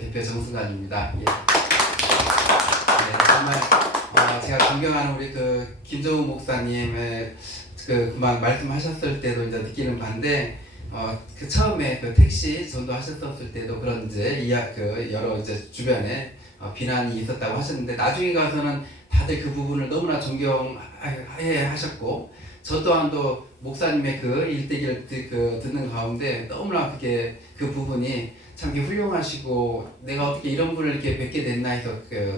대표 정승관입니다. 예. 네, 정말 제가 존경하는 우리 김정우 목사님의 그만 말씀하셨을 때도 이제 느끼는 바인데 처음에 택시 전도하셨을 때도 그런 이제 여러 이제 주변에 비난이 있었다고 하셨는데 나중에 가서는 다들 그 부분을 너무나 존경해 하셨고 저 또한도 목사님의 일대기를 듣는 가운데 너무나 그 부분이 참 훌륭하시고 내가 어떻게 이런 분을 이렇게 뵙게 됐나 해서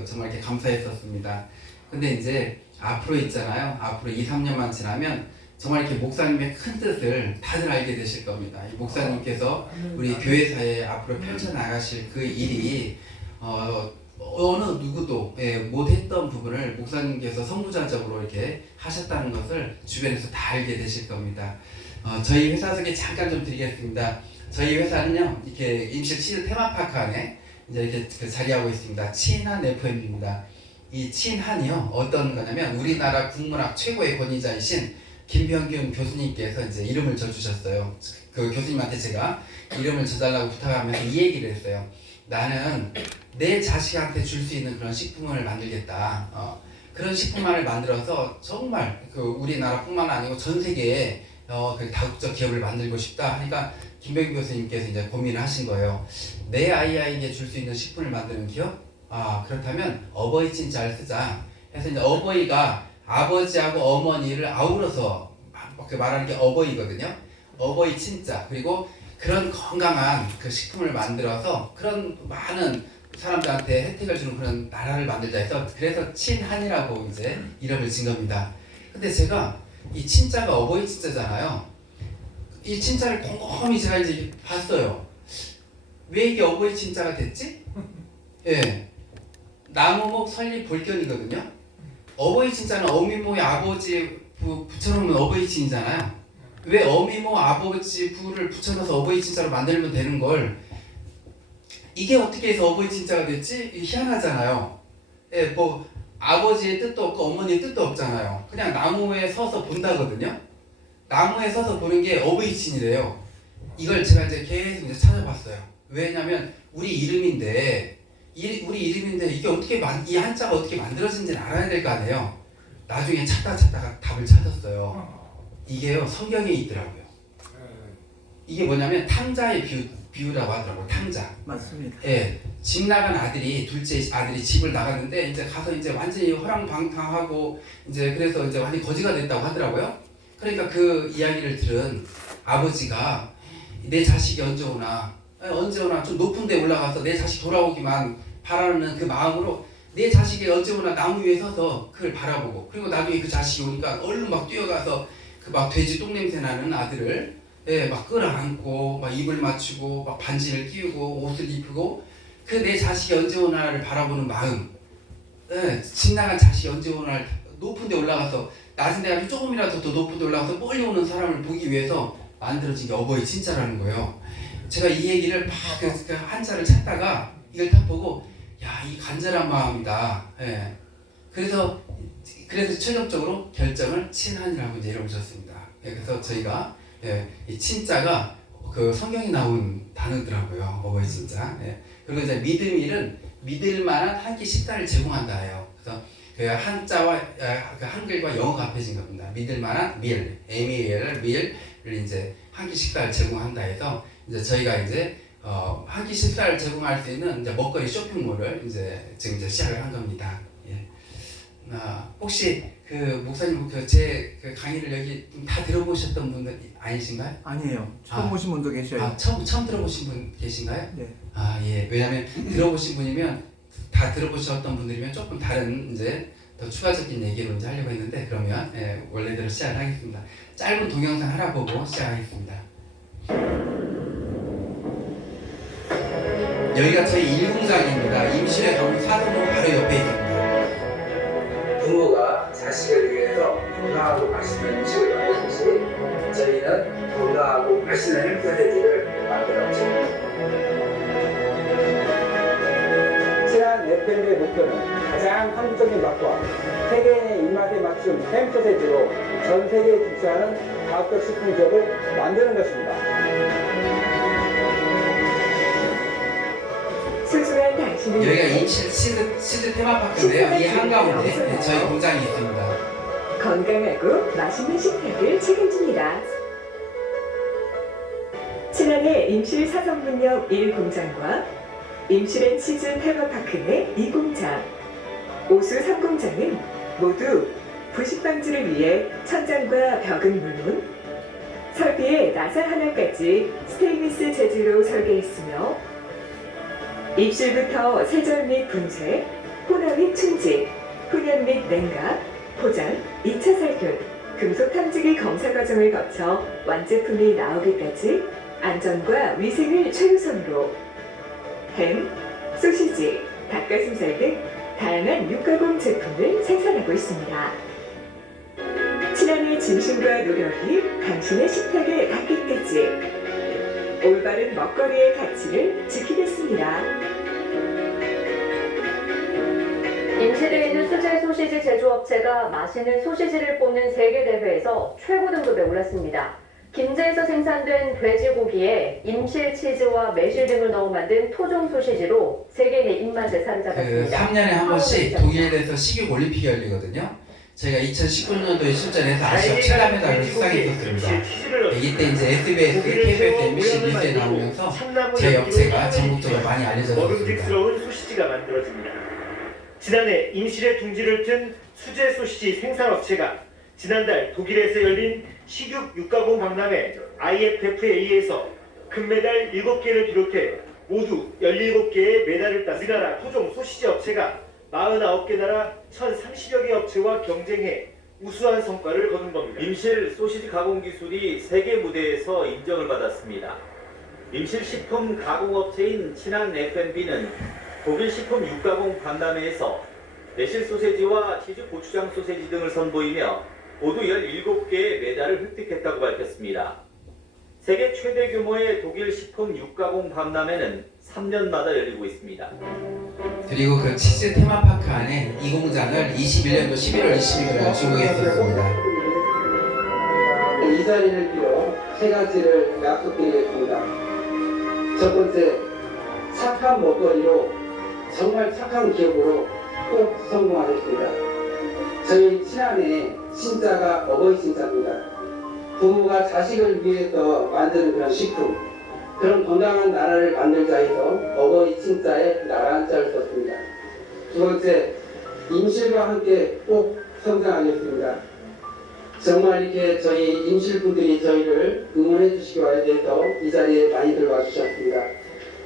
정말 이렇게 감사했었습니다. 근데 이제 앞으로 있잖아요. 앞으로 2, 3년만 지나면 정말 이렇게 목사님의 큰 뜻을 다들 알게 되실 겁니다. 이 목사님께서 우리 교회사에 앞으로 펼쳐나가실 그 일이 어느 누구도 못했던 부분을 목사님께서 선구자적으로 이렇게 하셨다는 것을 주변에서 다 알게 되실 겁니다. 저희 회사 소개 잠깐 좀 드리겠습니다. 저희 회사는요, 이렇게 임실 치즈 테마파크 안에 이제 이렇게 자리하고 있습니다. 친한 FM입니다. 이 친한이요, 어떤 거냐면 우리나라 국문학 최고의 권위자이신 김병균 교수님께서 이제 이름을 져주셨어요. 그 교수님한테 제가 이름을 져달라고 부탁하면서 이 얘기를 했어요. 나는 내 자식한테 줄 수 있는 그런 식품을 만들겠다. 그런 식품만을 만들어서 정말 우리나라뿐만 아니고 전 세계에 다국적 기업을 만들고 싶다. 그러니까 김병균 교수님께서 이제 고민을 하신 거예요. 내 아이에게 줄 수 있는 식품을 만드는 기업? 그렇다면 어버이 친자를 쓰자. 그래서 이제 어버이가 아버지하고 어머니를 아우러서 말하는 게 어버이거든요. 어버이 친자. 그리고 그런 건강한 식품을 만들어서 그런 많은 사람들한테 혜택을 주는 그런 나라를 만들자 해서 그래서 친한이라고 이제 이름을 진 겁니다. 근데 제가 이 친자가 어버이 친자잖아요. 이 친자를 곰곰이 제가 이제 봤어요. 왜 이게 어버이 친자가 됐지? 예. 나무목 설립 볼견이거든요. 어버이 친자는 어미모의 아버지 붙여놓으면 어버이 친이잖아요. 왜 어미모 아버지 부를 붙여넣어서 어버이 친자로 만들면 되는 걸 이게 어떻게 해서 어버이 친자가 됐지? 희한하잖아요. 예, 아버지의 뜻도 없고 어머니의 뜻도 없잖아요. 그냥 나무에 서서 본다거든요. 나무에 서서 보는 게 어버이 친이래요. 이걸 제가 이제 계속 찾아봤어요. 왜냐면 우리 이름인데 우리 이름인데 이게 어떻게 이 한자가 어떻게 만들어진지는 알아야 될 거 아니에요. 나중에 찾다가 답을 찾았어요. 이게요 성경에 있더라고요. 이게 뭐냐면 탕자의 비유라고 하더라고요. 탕자. 맞습니다. 예, 집 나간 둘째 아들이 집을 나갔는데 이제 가서 이제 완전히 허랑방탕하고 이제 그래서 이제 완전히 거지가 됐다고 하더라고요. 그러니까 그 이야기를 들은 아버지가 내 자식이 언제 오나 좀 높은 데 올라가서 내 자식 돌아오기만 바라는 그 마음으로 내 자식이 언제 오나 나무 위에 서서 그걸 바라보고 그리고 나중에 그 자식이 오니까 얼른 막 뛰어가서 돼지 똥냄새 나는 아들을 막 끌어안고 막 입을 맞추고 막 반지를 끼우고 옷을 입히고 그 내 자식이 언제 오나를 바라보는 마음, 집 나간 자식이 언제 오나 높은 데 올라가서 낮은 데 아니면 조금이라도 더 높은 데 올라가서 멀리 오는 사람을 보기 위해서 만들어진 게 어버이 친자라는 거예요. 제가 이 얘기를 막 한자를 찾다가 이걸 딱 보고 이 간절한 마음이다. 그래서 최종적으로 결정을 친한이라고 이제 이름을 줬습니다. 그래서 저희가 이 친자가 성경에 나온 단어더라고요. 어버이 친자. 그리고 이제 믿음일은 믿을만한 한 끼 식사를 제공한다예요. 그래서 그 한자와 한글과 영어가 합해진 겁니다. 믿을만한 밀, MEL 밀을 이제 한 끼 식사를 제공한다 해서 이제 저희가 이제 한 끼 식사를 제공할 수 있는 이제 먹거리 쇼핑몰을 지금 시작을 한 겁니다. 혹시 목사님 제 강의를 여기 다 들어보셨던 분들 아니신가요? 아니에요. 처음 오신 분도 계셔요. 처음 들어보신 분 계신가요? 네. 예. 왜냐하면 들어보신 분이면 다 들어보셨던 분들이면 조금 다른 이제 더 추가적인 얘기로 이제 하려고 했는데 그러면 원래대로 시작을 하겠습니다. 짧은 동영상 하나 보고 시작하겠습니다. 여기가 저희 일공장입니다. 임실의 사동로 바로 옆에 있습니다. 부모가 자식을 위해서 건강하고 맛있는 음식을 만들듯이 저희는 건강하고 맛있는 햄스테이크를 만들었죠. 친한 FM의 목표는 가장 한국적인 맛과 세계인의 입맛에 맞춘 햄스테이크로 전 세계에 진출하는 다국적 식품 기업을 만드는 것입니다. 실제 원하시는 여기가 분은 임실 치즈 테마파크인데요. 이 한가운데 저희 공장이 있습니다. 건강하고 맛있는 식탁을 책임집니다. 친환의 임실 사성분역 1공장과 임실앤 치즈 테마파크 내 2공장, 오수 3공장은 모두 부식 방지를 위해 천장과 벽은 물론 설비의 나사 하나까지 스테인리스 재질로 설계했으며 입실부터 세절 및 분쇄, 혼합 및 충직, 훈연 및 냉각, 포장, 2차 살균, 금속 탐지기 검사 과정을 거쳐 완제품이 나오기까지 안전과 위생을 최우선으로 햄, 소시지, 닭가슴살 등 다양한 육가공 제품을 생산하고 있습니다. 친환의 진심과 노력이 당신의 식탁에 닿기까지 올바른 먹거리의 가치를 지키겠습니다. 임실에 있는 수제 소시지 제조업체가 맛있는 소시지를 뽑는 세계대회에서 최고 등급에 올랐습니다. 김제에서 생산된 돼지고기에 임실 치즈와 매실 등을 넣어 만든 토종 소시지로 세계인의 입맛을 사로잡았습니다. 3년에 한 번씩 독일에서 식육 올림픽이 열리거든요. 저희가 2019년도에 출전해서 아시아 최다 메달을 수상했었습니다. 이때 이제 SBS, KBS, MBC 뉴스에 나오면서 제 업체가 전국적으로 많이 알려졌습니다. 먹음직스러운 소시지가 만들어집니다. 지난해 임실의 둥지를 튼 수제 소시지 생산업체가 지난달 독일에서 열린 식육 육가공 박람회 IFFA에서 금메달 7개를 비롯해 모두 17개의 메달을 땄 우리나라 토종 소시지 업체가 49개 나라 1,030여 개 업체와 경쟁해 우수한 성과를 거둔 겁니다. 임실 소시지 가공 기술이 세계 무대에서 인정을 받았습니다. 임실 식품 가공업체인 친환 F&B는 독일 식품 육가공 박람회에서 매실 소세지와 치즈 고추장 소세지 등을 선보이며 모두 17개의 메달을 획득했다고 밝혔습니다. 세계 최대 규모의 독일 식품 육가공 박람회는 3년마다 열리고 있습니다. 그리고 그 치즈 테마파크 안에 이 공장을 21년도 11월 20일에 준공했었습니다. 이 자리를 빌어 세 가지를 약속드리겠습니다. 첫 번째, 착한 먹거리로 정말 착한 기업으로 꼭 성공하겠습니다. 저희 친환의 신자가 어버이 신자입니다. 부모가 자식을 위해서 만드는 그런 식품, 그런 건강한 나라를 만들자 해서 어버이 친자에 나라한자를 썼습니다. 두 번째, 임실과 함께 꼭 성장하겠습니다. 정말 이렇게 저희 임실분들이 저희를 응원해 주시기 위해서 이 자리에 많이들 와주셨습니다.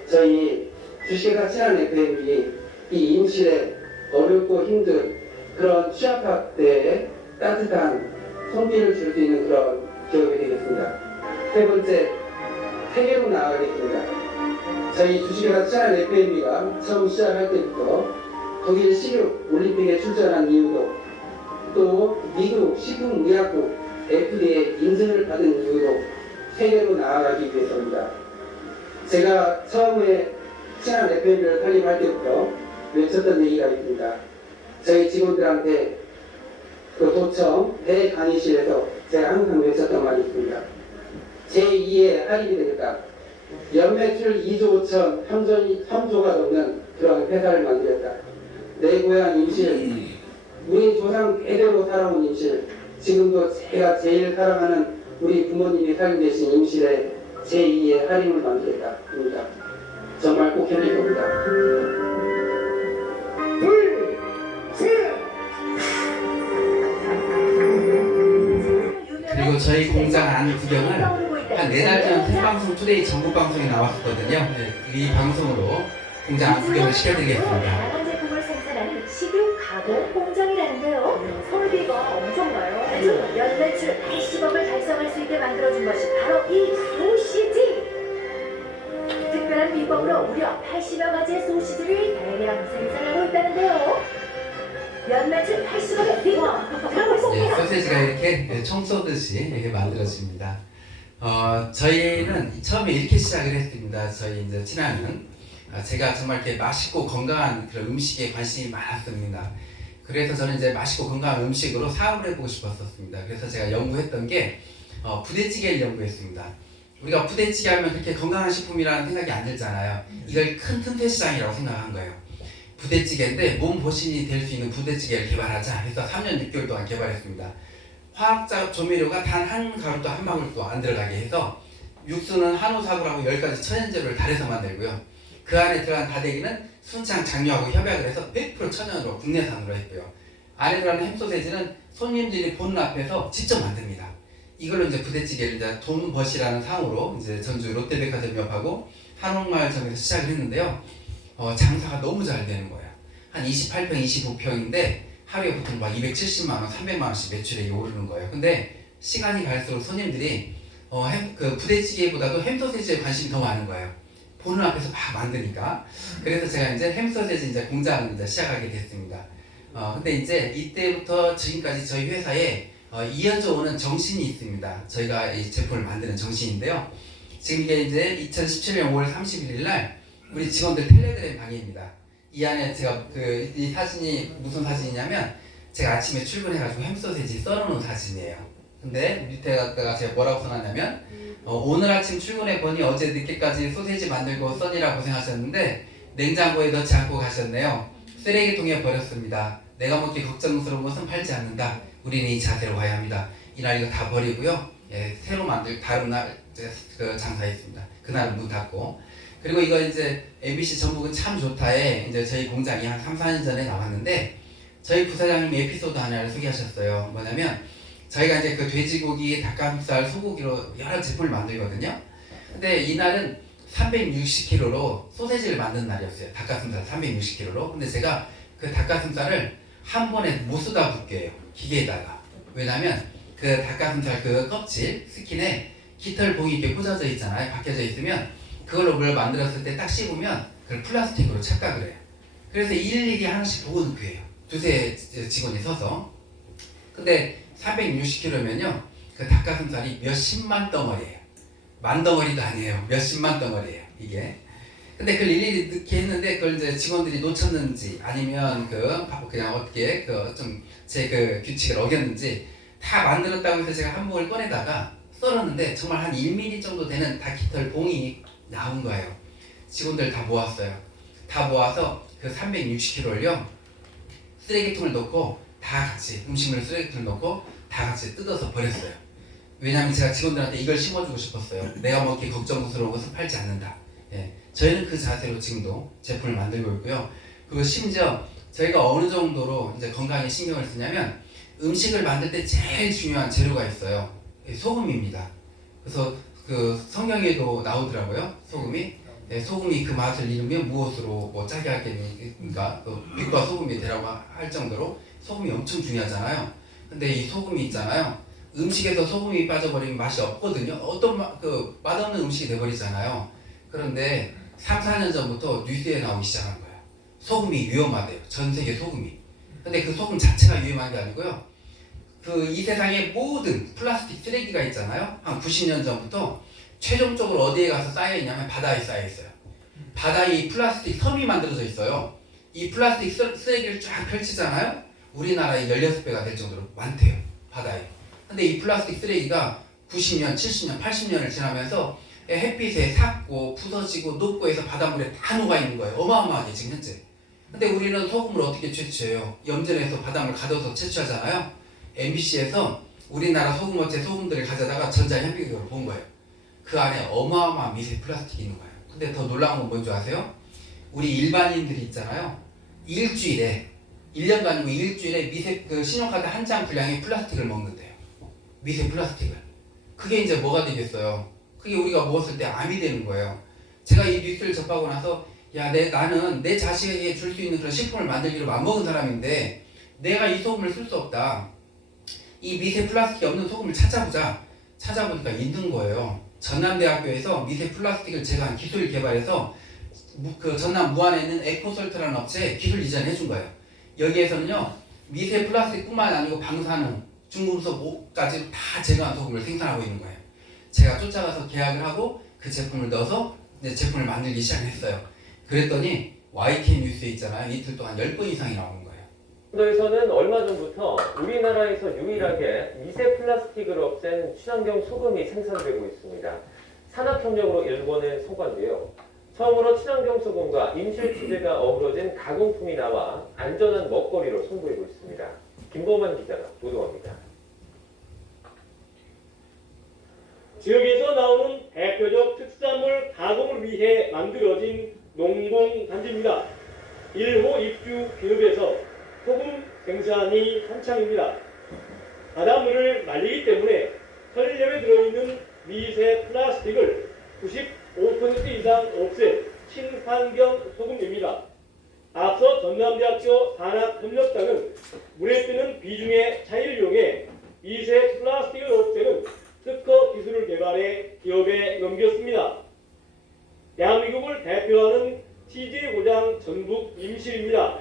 저희 주식회사 친환 FM이 이 임실에 어렵고 힘든 그런 취약학 때에 따뜻한 손길을 줄 수 있는 그런 기업이 되겠습니다. 세 번째, 세계로 나아가겠습니다. 저희 주식회사 친환 FM이가 처음 시작할 때부터 독일 식육 올림픽에 출전한 이유도 또 미국 식품의약국 FDA 인증을 받은 이유로 세계로 나아가기 위해서입니다. 제가 처음에 친환 FM을 설립할 때부터 외쳤던 얘기가 있습니다. 저희 직원들한테 그 도청 대강의실에서 제가 항상 외쳤던 말이 있습니다. 제2의 할인이 되겠다. 연매출 2조 5천 3조가 넘는 그런 회사를 만들었다. 내 고향 임실, 우리 조상 대대로 살아온 임실, 지금도 제가 제일 사랑하는 우리 부모님이 살고 계신 임실에 제2의 할인을 만들었다. 정말 꼭 해낼 겁니다. 그리고 저희 공장 안 구경을 한 4달 전 생방송 투데이 전국 방송에 나왔었거든요. 네, 이 방송으로 공장 안 구경을 시켜드리겠습니다. 다양한 제품을 생산하는 식육 가공 공장이라는데요. 설비가 엄청나요. 연매출 80억을 달성할 수 있게 만들어준 것이 바로 이 소시지. 특별한 비법으로 무려 80여 가지의 소시지를 대량 생산하고 있다는데요. 연매출 80억의 비법 네, 들어보겠습니다. 소세지가 이렇게 총 쏘듯이 이렇게 만들어집니다. 저희는 처음에 이렇게 시작을 했습니다. 저희 이제 친환은 제가 정말 이렇게 맛있고 건강한 그런 음식에 관심이 많았습니다. 그래서 저는 이제 맛있고 건강한 음식으로 사업을 해보고 싶었었습니다. 그래서 제가 연구했던 게 부대찌개를 연구했습니다. 우리가 부대찌개 하면 그렇게 건강한 식품이라는 생각이 안 들잖아요. 이걸 큰 틈새 시장이라고 생각한 거예요. 부대찌개인데 몸 보신이 될 수 있는 부대찌개를 개발하자 해서 3년 6개월 동안 개발했습니다. 화학자 조미료가 단 한 가루도 한 방울도 안 들어가게 해서 육수는 한우사구라고 10가지 천연재료를 달여서 만들고요. 그 안에 들어간 다대기는 순창 장류하고 협약을 해서 100% 천연으로 국내산으로 했고요. 안에 들어가는 햄소세지는 손님들이 보는 앞에서 직접 만듭니다. 이걸로 이제 부대찌개를 이제 돈벗이라는 상으로 이제 전주 롯데백화점 옆하고 한옥마을점에서 시작을 했는데요. 장사가 너무 잘 되는 거예요. 한 28평, 25평인데 하루에 보통 막 270만 원, 300만 원씩 매출액이 오르는 거예요. 근데 시간이 갈수록 손님들이 그 부대찌개보다도 햄소세지에 관심이 더 많은 거예요. 보는 앞에서 막 만드니까. 그래서 제가 이제 햄소세지 이제 공장을 이제 시작하게 됐습니다. 근데 이제 이때부터 지금까지 저희 회사에 이어져 오는 정신이 있습니다. 저희가 이 제품을 만드는 정신인데요. 지금 이게 이제 2017년 5월 31일 날 우리 직원들 텔레그램 방입니다. 이 안에 제가 이 사진이 무슨 사진이냐면 제가 아침에 출근해가지고 햄소세지 썰어놓은 사진이에요. 근데 밑에다가 제가 뭐라고 써놨냐면 오늘 아침 출근해 보니 어제 늦게까지 소세지 만들고 써니라 고생하셨는데 냉장고에 넣지 않고 가셨네요. 쓰레기통에 버렸습니다. 내가 먹기 걱정스러운 것은 팔지 않는다. 우리는 이 자세로 가야 합니다. 이날 이거 다 버리고요. 새로 만들 다른 날 그 장사했습니다. 그날 문 닫고. 그리고 이거 이제 MBC 전북은 참 좋다에 이제 저희 공장이 한 3, 4년 전에 나왔는데 저희 부사장님 에피소드 하나를 소개하셨어요. 뭐냐면 저희가 이제 그 돼지고기, 닭가슴살, 소고기로 여러 제품을 만들거든요. 근데 이날은 360kg로 소세지를 만든 날이었어요. 닭가슴살 360kg로. 근데 제가 그 닭가슴살을 한 번에 못 쏟아 붓게요. 기계에다가. 왜냐면 그 닭가슴살 그 껍질, 스킨에 깃털 봉이 이렇게 꽂아져 있잖아요. 박혀져 있으면 그걸로 뭘 만들었을 때 딱 씹으면 그걸 플라스틱으로 착각을 해요. 그래서 일일이 하나씩 보고 넣고 해요. 두세 직원이 서서. 근데 360kg면요. 그 닭가슴살이 몇십만 덩어리예요. 만 덩어리도 아니에요. 몇십만 덩어리예요. 이게. 근데 그걸 일일이 넣게 했는데 그걸 이제 직원들이 놓쳤는지 아니면 그냥 어떻게 제 규칙을 어겼는지 다 만들었다고 해서 제가 한복을 꺼내다가 썰었는데 정말 한 1mm 정도 되는 닭깃털 봉이 나온 거예요. 직원들 다 모았어요. 다 모아서 그 360kg를요 쓰레기통을 넣고 다 같이 음식물 쓰레기통을 넣고 다 같이 뜯어서 버렸어요. 왜냐하면 제가 직원들한테 이걸 심어주고 싶었어요. 내가 먹기 걱정스러운 것은 팔지 않는다. 저희는 그 자세로 지금도 제품을 만들고 있고요. 그리고 심지어 저희가 어느 정도로 이제 건강에 신경을 쓰냐면 음식을 만들 때 제일 중요한 재료가 있어요. 소금입니다. 그래서 그 성경에도 나오더라고요. 소금이. 소금이 그 맛을 잃으면 무엇으로 짜게 하겠니까 빛과 소금이 되라고 할 정도로 소금이 엄청 중요하잖아요. 근데 이 소금이 있잖아요. 음식에서 소금이 빠져버리면 맛이 없거든요. 맛없는 음식이 돼버리잖아요. 그런데 3, 4년 전부터 뉴스에 나오기 시작한 거예요. 소금이 위험하대요. 전 세계 소금이. 근데 그 소금 자체가 위험한 게 아니고요. 이 세상의 모든 플라스틱 쓰레기가 있잖아요. 한 90년 전부터 최종적으로 어디에 가서 쌓여있냐면 바다에 쌓여있어요. 바다에 이 플라스틱 섬이 만들어져 있어요. 이 플라스틱 쓰레기를 쫙 펼치잖아요. 우리나라의 16배가 될 정도로 많대요. 바다에. 근데 이 플라스틱 쓰레기가 90년, 70년, 80년을 지나면서 햇빛에 삭고 부서지고 녹고 해서 바닷물에 다 녹아있는 거예요. 어마어마하게 지금 현재. 근데 우리는 소금을 어떻게 채취해요? 염전에서 바닷물 가둬서 채취하잖아요. MBC에서 우리나라 소금업체 소금들을 가져다가 전자현미경으로 본 거예요. 그 안에 어마어마한 미세 플라스틱이 있는 거예요. 근데 더 놀라운 건 뭔지 아세요? 우리 일반인들이 있잖아요. 일주일에 1년간이고 일주일에 신용카드 한 장 분량의 플라스틱을 먹는데요. 미세 플라스틱을. 그게 이제 뭐가 되겠어요? 그게 우리가 먹었을 때 암이 되는 거예요. 제가 이 뉴스를 접하고 나서 나는 내 자식에게 줄 수 있는 그런 식품을 만들기로 맘먹은 사람인데 내가 이 소금을 쓸 수 없다. 이 미세 플라스틱이 없는 소금을 찾아보니까 있는 거예요. 전남대학교에서 미세 플라스틱을 제가 기술 개발해서 그 전남 무안에 있는 에코솔트라는 업체에 기술 이전해 준 거예요. 여기에서는요 미세 플라스틱뿐만 아니고 방사능, 중금속까지 다 제거한 소금을 생산하고 있는 거예요. 제가 쫓아가서 계약을 하고 그 제품을 넣어서 이제 제품을 만들기 시작했어요. 그랬더니 YTN 뉴스에 있잖아요. 이틀 동안 10번 이상이 나오는 거예요. 인도에서는 얼마 전부터 우리나라에서 유일하게 미세 플라스틱을 없앤 친환경 소금이 생산되고 있습니다. 산업협력으로 일궈낸 소관인데요. 처음으로 친환경 소금과 임실 치즈가 어우러진 가공품이 나와 안전한 먹거리로 선보이고 있습니다. 김보만 기자가 보도합니다. 지역에서 나오는 대표적 특산물 가공을 위해 만들어진 농공단지입니다. 1호 입주 기업에서 소금 생산이 한창입니다. 바닷물을 말리기 때문에 설립에 들어있는 미세 플라스틱을 95% 이상 없앤 친환경 소금입니다. 앞서 전남대학교 산학협력단은 물에 뜨는 비중의 차이를 이용해 미세 플라스틱을 없애는 특허 기술을 개발해 기업에 넘겼습니다. 대한민국을 대표하는 치즈의 고장 전북 임실입니다.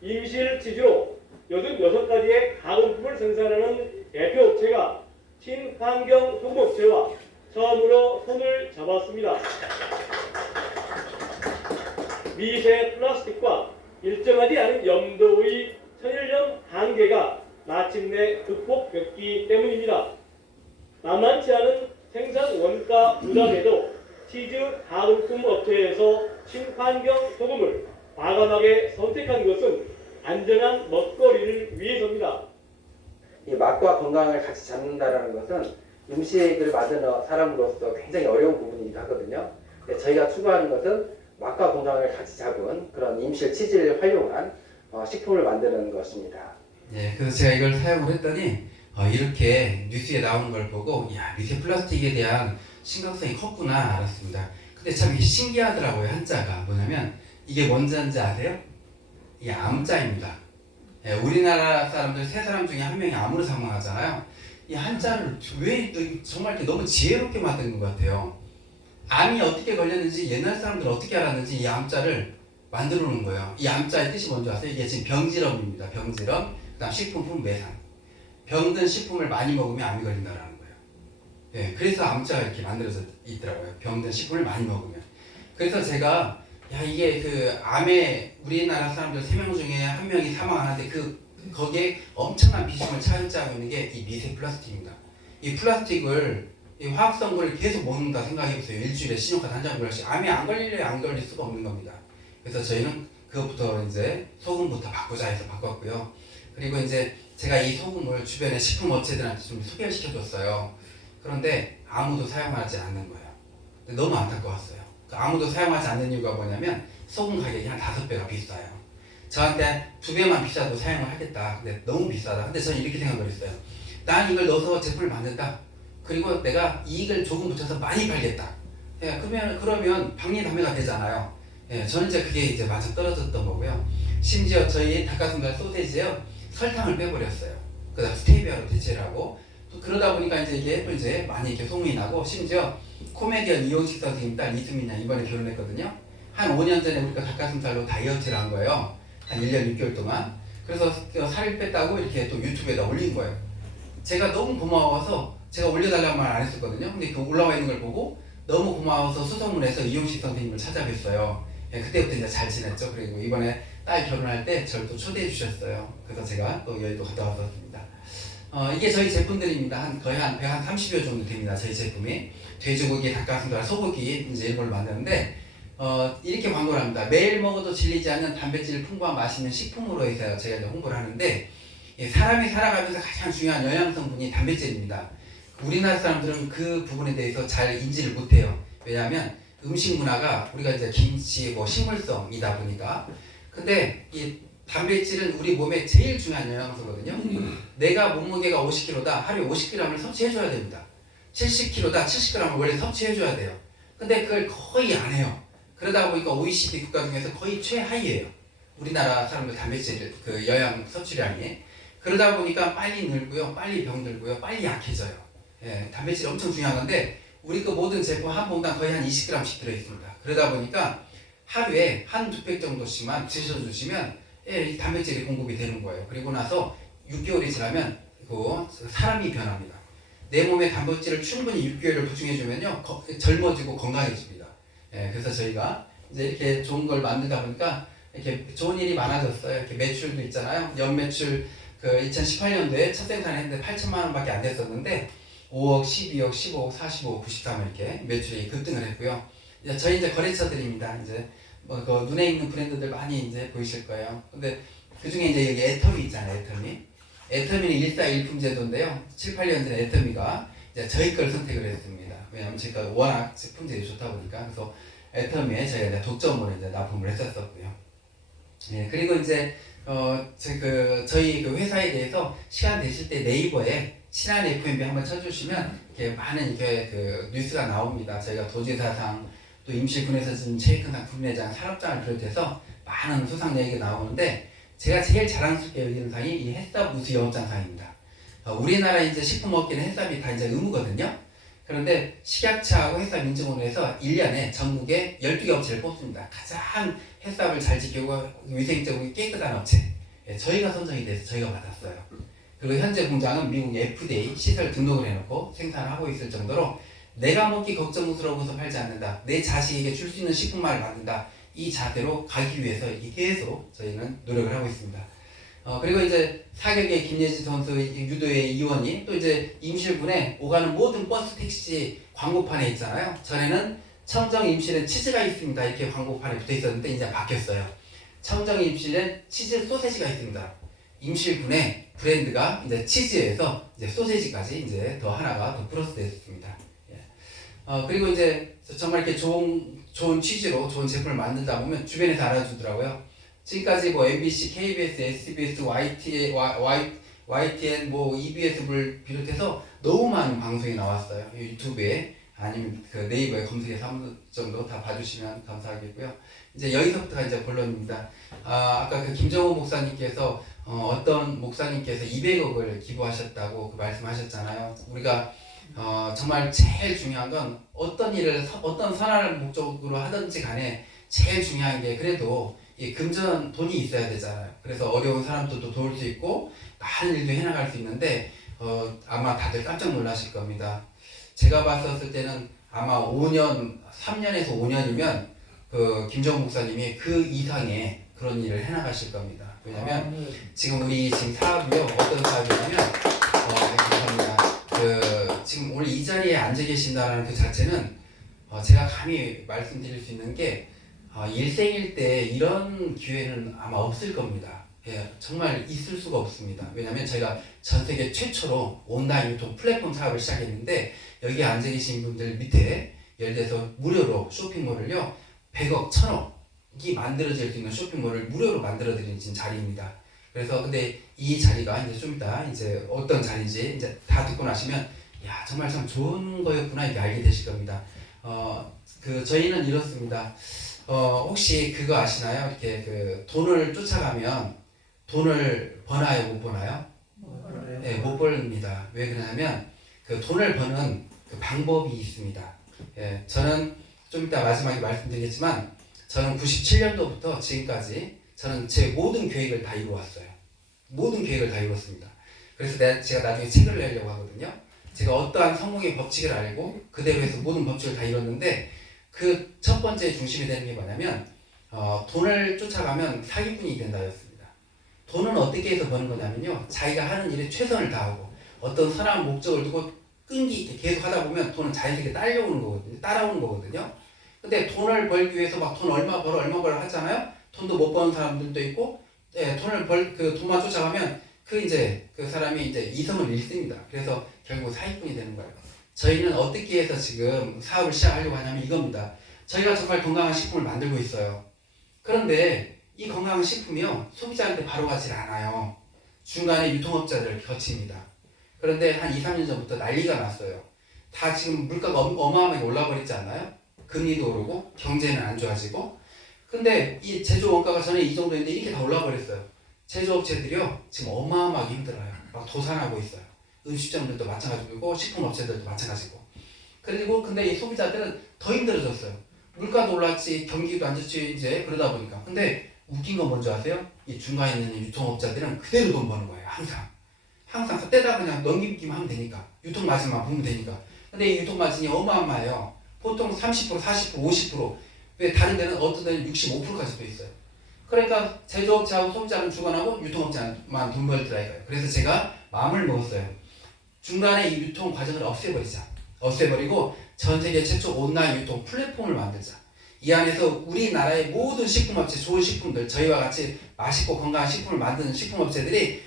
임실 치즈로 86가지의 가공품을 생산하는 대표 업체가 친환경 소금업체와 처음으로 손을 잡았습니다. 미세 플라스틱과 일정하지 않은 염도의 천일염 한계가 마침내 극복됐기 때문입니다. 만만치 않은 생산 원가 부담에도 치즈 가공품 업체에서 친환경 소금을 과감하게 선택한 것은 안전한 먹거리를 위해서입니다. 이 맛과 건강을 같이 잡는다라는 것은 음식을 만드는 사람으로서 굉장히 어려운 부분이기도 하거든요. 근데 저희가 추구하는 것은 맛과 건강을 같이 잡은 그런 임실 치즈를 활용한 식품을 만드는 것입니다. 예, 그래서 제가 이걸 사용을 했더니 이렇게 뉴스에 나오는 걸 보고 야, 미세 플라스틱에 대한 심각성이 컸구나 알았습니다. 근데 참 이게 신기하더라고요. 한자가 뭐냐면 이게 뭔지 아세요? 이게 암자입니다. 예, 우리나라 사람들 세 사람 중에 한 명이 암으로 사망하잖아요. 이 한자를 왜 정말 이렇게 너무 지혜롭게 만든 것 같아요. 암이 어떻게 걸렸는지 옛날 사람들 어떻게 알았는지 이 암자를 만들어 놓은 거예요. 이 암자의 뜻이 뭔지 아세요? 이게 지금 병지럼입니다. 병지럼, 그 다음 식품품 매상. 병든 식품을 많이 먹으면 암이 걸린다라는 거예요. 예, 그래서 암자가 이렇게 만들어져 있더라고요. 병든 식품을 많이 먹으면. 그래서 제가 야, 이게 그 암에 우리나라 사람들 3명 중에 1명이 사망하는데 거기에 엄청난 비중을 차지하고 있는 게 이 미세 플라스틱입니다. 이 플라스틱을 이 화학성분을 계속 먹는다 생각해보세요. 일주일에 신용카드 한 장 걸씩 암이 안 걸릴래 안 걸릴 수가 없는 겁니다. 그래서 저희는 그것부터 이제 소금부터 바꾸자 해서 바꿨고요. 그리고 이제 제가 이 소금을 주변의 식품 업체들한테 좀 소개를 시켜줬어요. 그런데 아무도 사용하지 않는 거예요. 근데 너무 안타까웠어요. 아무도 사용하지 않는 이유가 뭐냐면 소금 가격이 한 5배가 비싸요. 저한테 2배만 비싸도 사용을 하겠다. 근데 너무 비싸다. 근데 저는 이렇게 생각을 했어요. 난 이걸 넣어서 제품을 만든다. 그리고 내가 이익을 조금 붙여서 많이 팔겠다. 예, 그러면 박리담회가 되잖아요. 예, 저는 이제 그게 이제 맞아 떨어졌던 거고요. 심지어 저희 닭가슴살 소세지에요 설탕을 빼버렸어요. 그다음 스테비아로 대체를 하고 또 그러다 보니까 이제 이게 또 이제 많이 이렇게 소문이 나고 심지어 코미디언 이용식 선생님 딸 이수민 양 이번에 결혼했거든요. 한 5년 전에 우리가 닭가슴살로 다이어트를 한 거예요. 한 1년 6개월 동안. 그래서 살을 뺐다고 이렇게 또 유튜브에다 올린 거예요. 제가 너무 고마워서 제가 올려달라는 말 안 했었거든요. 근데 그 올라와 있는 걸 보고 너무 고마워서 수소문해서 이용식 선생님을 찾아뵀어요. 예, 그때부터 이제 잘 지냈죠. 그리고 이번에 딸 결혼할 때 저를 또 초대해 주셨어요. 그래서 제가 또 여의도 갔다 왔었습니다. 이게 저희 제품들입니다. 거의 한 130여 정도 됩니다. 저희 제품이. 돼지고기, 닭가슴살, 소고기 이제 이런 걸 만드는데 이렇게 광고를 합니다. 매일 먹어도 질리지 않는 단백질 풍부한 맛있는 식품으로 해서 제가 이제 홍보를 하는데 사람이 살아가면서 가장 중요한 영양성분이 단백질입니다. 우리나라 사람들은 그 부분에 대해서 잘 인지를 못해요. 왜냐하면 음식 문화가 우리가 이제 김치, 식물성이다 보니까. 근데 이 단백질은 우리 몸에 제일 중요한 영양소거든요. 내가 몸무게가 50kg다. 하루에 50g을 섭취해줘야 됩니다. 70kg다. 70g을 원래 섭취해줘야 돼요. 근데 그걸 거의 안 해요. 그러다 보니까 OECD 국가 중에서 거의 최하위예요. 우리나라 사람들 단백질 그 영양 섭취량이. 그러다 보니까 빨리 늙고요, 빨리 병들고요, 빨리 약해져요. 예, 단백질이 엄청 중요한 건데 우리 그 모든 제품 한 봉당 거의 한 20g씩 들어있습니다. 그러다 보니까 하루에 한두 팩 정도씩만 드셔주시면 이 단백질이 공급이 되는 거예요. 그리고 나서 6개월이 지나면 사람이 변합니다. 내 몸에 단백질을 충분히 6개월을 보충해주면요 젊어지고 건강해집니다. 예, 그래서 저희가 이제 이렇게 좋은 걸 만들다 보니까 이렇게 좋은 일이 많아졌어요. 이렇게 매출도 있잖아요. 연매출 2018년도에 첫 생산을 했는데 8천만 원밖에 안 됐었는데 5억, 12억, 15억, 45억, 93억 이렇게 매출이 급등을 했고요. 저희 이제 거래처들입니다. 이제 뭐 그 눈에 익는 브랜드들 많이 이제 보이실 거예요. 근데 그 중에 이제 여기 애터미 있잖아요. 애터미는 일사일품 제도인데요. 7, 8년 전에 애터미가 이제 저희 걸 선택을 했습니다. 왜냐하면 제가 워낙 품질이 좋다 보니까. 그래서 애터미에 저희가 이제 독점으로 이제 납품을 했었고요. 예, 그리고 이제 저희 그 회사에 대해서 시간 되실 때 네이버에 신한 F&B 한번 쳐주시면 이렇게 많은 이렇게 그 뉴스가 나옵니다. 저희가 도지사상 또 임실군에서 지금 제일 큰 상품회장 산업장을 비롯해서 많은 수상 얘기가 나오는데 제가 제일 자랑스럽게 여기는 상이 이 햇삽 우수 영업장상입니다. 우리나라 이제 식품업계는 햇삽이 다 이제 의무거든요. 그런데 식약처하고 햇삽인증원에서 1년에 전국에 12개 업체를 뽑습니다. 가장 햇삽을 잘 지키고 위생적이고 깨끗한 업체. 예, 저희가 선정이 돼서 저희가 받았어요. 그리고 현재 공장은 미국 FDA 시설 등록을 해놓고 생산을 하고 있을 정도로 내가 먹기 걱정스러워서 팔지 않는다. 내 자식에게 줄 수 있는 식품만을 만든다. 이 자세로 가기 위해서 계속 저희는 노력을 하고 있습니다. 그리고 이제 사격의 김예지 선수 유도의 이원이 또 이제 임실군에 오가는 모든 버스 택시 광고판에 있잖아요. 전에는 청정 임실엔 치즈가 있습니다. 이렇게 광고판에 붙어 있었는데 이제 바뀌었어요. 청정 임실엔 치즈 소세지가 있습니다. 임실군의 브랜드가 이제 치즈에서 이제 소세지까지 이제 더 하나가 더 플러스 됐습니다. 그리고 이제 정말 이렇게 좋은 취지로 좋은 제품을 만들다 보면 주변에서 알아주더라고요. 지금까지 뭐 MBC, KBS, SBS, YTN, 뭐 EBS를 비롯해서 너무 많은 방송이 나왔어요. 유튜브에 아니면 그 네이버에 검색해서 한 정도 다 봐주시면 감사하겠고요. 이제 여기서부터가 이제 본론입니다. 아까 그 김정호 목사님께서 어떤 목사님께서 200억을 기부하셨다고 그 말씀하셨잖아요. 우리가 정말 제일 중요한 건 어떤 일을 어떤 선한 목적으로 하든지 간에 제일 중요한 게 그래도 이 금전 돈이 있어야 되잖아요. 그래서 어려운 사람들도 도울 수 있고 많은 일도 해나갈 수 있는데 아마 다들 깜짝 놀라실 겁니다. 제가 봤었을 때는 아마 3년에서 5년이면 그 김정우 목사님이 그 이상의 그런 일을 해나가실 겁니다. 왜냐면 지금 우리 지금 사업이요 어떤 사업이냐면 감사합니다. 지금 오늘 이 자리에 앉아 계신다는 그 자체는 제가 감히 말씀드릴 수 있는 게 일생일 때 이런 기회는 아마 없을 겁니다. 예, 정말 있을 수가 없습니다. 왜냐하면 저희가 전 세계 최초로 온라인 유통 플랫폼 사업을 시작했는데 여기 앉아 계신 분들 밑에 예를 들어서 무료로 쇼핑몰을요 100억, 1000억이 만들어질 수 있는 쇼핑몰을 무료로 만들어드리는 자리입니다. 그래서 근데 이 자리가 이제 좀 이따 이제 어떤 자리인지 이제 다 듣고 나시면 야 정말 참 좋은 거였구나 이렇게 알게 되실 겁니다. 저희는 이렇습니다. 혹시 그거 아시나요? 이렇게 그 돈을 쫓아가면 돈을 버나요, 못 버나요? 네, 못 벌립니다. 왜 그러냐면 그 돈을 버는 그 방법이 있습니다. 예, 저는 좀 이따 마지막에 말씀드리겠지만 저는 97년도부터 지금까지 저는 제 모든 계획을 다 이루었어요. 모든 계획을 다 이루었습니다. 그래서 제가 나중에 책을 내려고 하거든요. 제가 어떠한 성공의 법칙을 알고 그대로 해서 모든 법칙을 다 이뤘는데 그 첫 번째 중심이 되는 게 뭐냐면 돈을 쫓아가면 사기꾼이 된다였습니다. 돈은 어떻게 해서 버는 거냐면요. 자기가 하는 일에 최선을 다하고 어떤 선한 목적을 두고 끈기 있게 계속 하다 보면 돈은 자연스럽게 따라오는 거거든요. 근데 돈을 벌기 위해서 막 돈 얼마 벌어 하잖아요. 돈도 못 버는 사람들도 있고 돈만 쫓아가면 그 사람이 이제 이성을 잃습니다. 그래서 결국 사기꾼이 되는 거예요. 저희는 어떻게 해서 지금 사업을 시작하려고 하냐면 이겁니다. 저희가 정말 건강한 식품을 만들고 있어요. 그런데 이 건강한 식품이요 소비자한테 바로 가질 않아요. 중간에 유통업자들을 거칩니다. 그런데 한 2, 3년 전부터 난리가 났어요. 다 지금 물가가 어마어마하게 올라버렸지 않나요? 금리도 오르고 경제는 안 좋아지고. 근데 이 제조 원가가 전에 이 정도인데 이렇게 다 올라버렸어요. 제조업체들이요 지금 어마어마하게 힘들어요. 막 도산하고 있어요. 음식점들도 마찬가지고 식품업체들도 마찬가지고. 그리고 근데 이 소비자들은 더 힘들어졌어요. 물가도 올랐지 경기도 안 좋지 이제 그러다 보니까. 근데 웃긴 건 뭔지 아세요? 이 중간에 있는 유통업자들은 그대로 돈 버는 거예요. 항상 그때다 그냥 넘기기만 하면 되니까 유통마진만 보면 되니까. 근데 이 유통마진이 어마어마해요. 보통 30%, 40%, 50%. 왜 다른 데는 어떤 데는 65%까지도 있어요. 그러니까 제조업체하고 소비자는 주관하고 유통업체만 돈 벌더라고요. 그래서 제가 마음을 먹었어요. 중간에 이 유통 과정을 없애버리고 전 세계 최초 온라인 유통 플랫폼을 만들자. 이 안에서 우리나라의 모든 식품업체, 좋은 식품들, 저희와 같이 맛있고 건강한 식품을 만드는 식품업체들이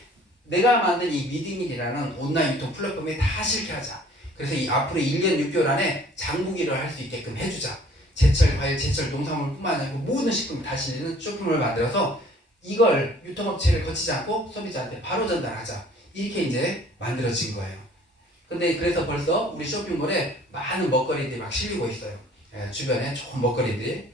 내가 만든 이 미디밀이라는 온라인 유통 플랫폼에 다 실게하자. 그래서 이 앞으로 1년 6개월 안에 장보기를 할 수 있게끔 해주자. 제철 과일, 제철 농산물뿐만 아니고 모든 식품을 다 실리는 쇼핑몰을 만들어서 이걸 유통업체를 거치지 않고 소비자한테 바로 전달하자. 이렇게 이제 만들어진 거예요. 근데 그래서 벌써 우리 쇼핑몰에 많은 먹거리들이 막 실리고 있어요. 예, 주변에 좋은 먹거리들이.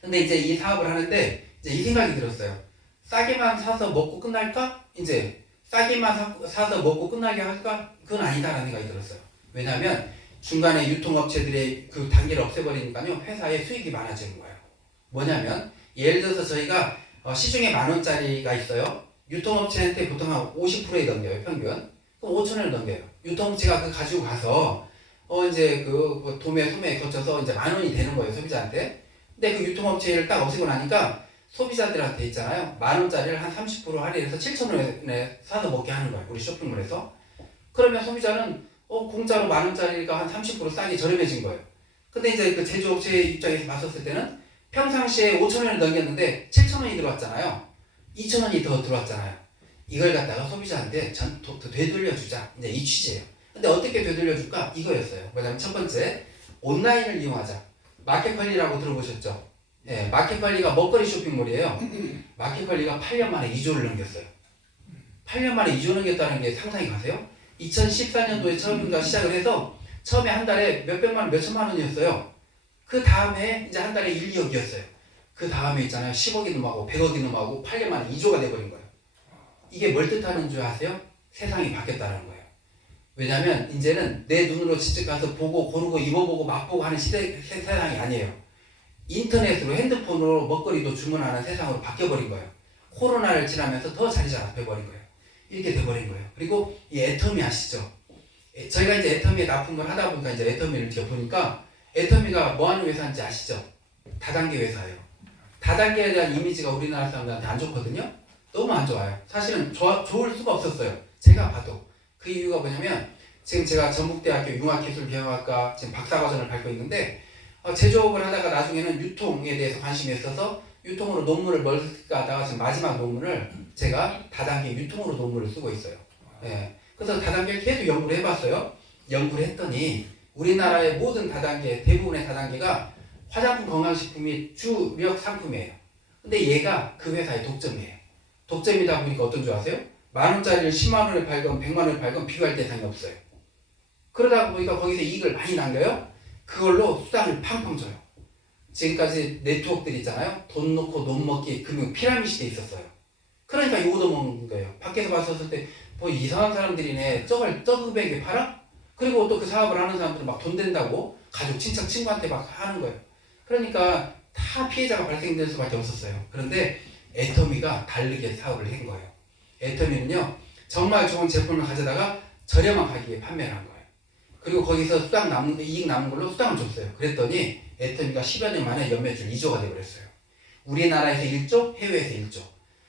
근데 이제 이 사업을 하는데 이제 이 생각이 들었어요. 싸게만 사서 먹고 끝날까? 이제 싸게만 사서 먹고 끝나게 할까? 그건 아니다라는 생각이 들었어요. 왜냐하면 중간에 유통업체들의 그 단계를 없애버리니까요, 회사의 수익이 많아지는 거예요. 뭐냐면 예를 들어서 저희가 시중에 10,000원짜리가 있어요. 유통업체한테 보통 한 50%에 넘겨요, 평균. 그럼 5,000원을 넘겨요. 유통업체가 그 가지고 가서 이제 그 도매, 소매에 거쳐서 이제 10,000원이 되는 거예요, 소비자한테. 근데 그 유통업체를 딱 없애고 나니까 소비자들한테 있잖아요, 10,000원짜리를 한 30% 할인해서 7,000원에 사서 먹게 하는 거예요, 우리 쇼핑몰에서. 그러면 소비자는 공짜로 10,000원짜리가 한 30% 싸게 저렴해진 거예요. 근데 이제 그 제조업체 입장에서 봤었을 때는 평상시에 5,000원을 넘겼는데 7,000원이 들어왔잖아요. 2,000원이 더 들어왔잖아요. 이걸 갖다가 소비자한테 되돌려주자. 이제 이 취지예요. 근데 어떻게 되돌려줄까? 이거였어요. 뭐냐면 첫 번째, 온라인을 이용하자. 마켓컬리라고 들어보셨죠? 네, 마켓컬리가 먹거리 쇼핑몰이에요. 마켓컬리가 8년 만에 2조를 넘겼어요. 8년 만에 2조 넘겼다는 게 상상이 가세요? 2014년도에 처음인가 시작을 해서 처음에 한 달에 몇백만 원, 몇천만 원이었어요. 그 다음에 이제 한 달에 1, 2억이었어요. 그 다음에 있잖아요, 10억이 넘어가고 100억이 넘어가고 8년 만에 2조가 돼버린 거예요. 이게 뭘 뜻하는 줄 아세요? 세상이 바뀌었다는 거예요. 왜냐하면 이제는 내 눈으로 직접 가서 보고 고르고 입어보고 맛보고 하는 세상이 아니에요. 인터넷으로, 핸드폰으로 먹거리도 주문하는 세상으로 바뀌어버린 거예요. 코로나를 지나면서 더 자리 잡혀버린 거예요. 이렇게 돼버린 거예요. 그리고 이 애터미 아시죠? 저희가 이제 애터미에 납품을 하다 보니까 이제 애터미를 이렇게 보니까 애터미가 뭐 하는 회사인지 아시죠? 다단계 회사예요. 다단계에 대한 이미지가 우리나라 사람들한테 안 좋거든요. 너무 안 좋아요. 사실은 좋을 수가 없었어요. 제가 봐도. 그 이유가 뭐냐면 지금 제가 전북대학교 융합기술경영학과 지금 박사과정을 밟고 있는데 제조업을 하다가 나중에는 유통에 대해서 관심이 있어서 유통으로 논문을 멀리까 하다가 지금 마지막 논문을 제가 다단계 유통으로 논문을 쓰고 있어요. 예. 그래서 다단계를 계속 연구를 해봤어요. 연구를 했더니 우리나라의 모든 다단계, 대부분의 다단계가 화장품 건강식품이 주력 상품이에요. 근데 얘가 그 회사의 독점이에요. 독점이다 보니까 어떤 줄 아세요? 10,000원짜리를 10만원에 팔건 100만원에 팔건 비교할 대상이 없어요. 그러다 보니까 거기서 이익을 많이 남겨요. 그걸로 수당을 팡팡 줘요. 지금까지 네트워크들 있잖아요. 돈 놓고 돈 먹기 금융 피라미드 시대에 있었어요. 그러니까 이거 얻어먹는 거예요. 밖에서 봤었을 때 뭐 이상한 사람들이네. 저걸 적금액에 팔아? 그리고 또 그 사업을 하는 사람들은 막 돈 된다고 가족, 친척, 친구한테 막 하는 거예요. 그러니까 다 피해자가 발생될 수밖에 없었어요. 그런데 애터미가 다르게 사업을 한 거예요. 애터미는요, 정말 좋은 제품을 가져다가 저렴한 가격에 판매를 한 거예요. 그리고 거기서 이익 남는 걸로 수당을 줬어요. 그랬더니 애터미가 10여 년 만에 연매출 2조가 돼버렸어요. 우리나라에서 1조, 해외에서 1조.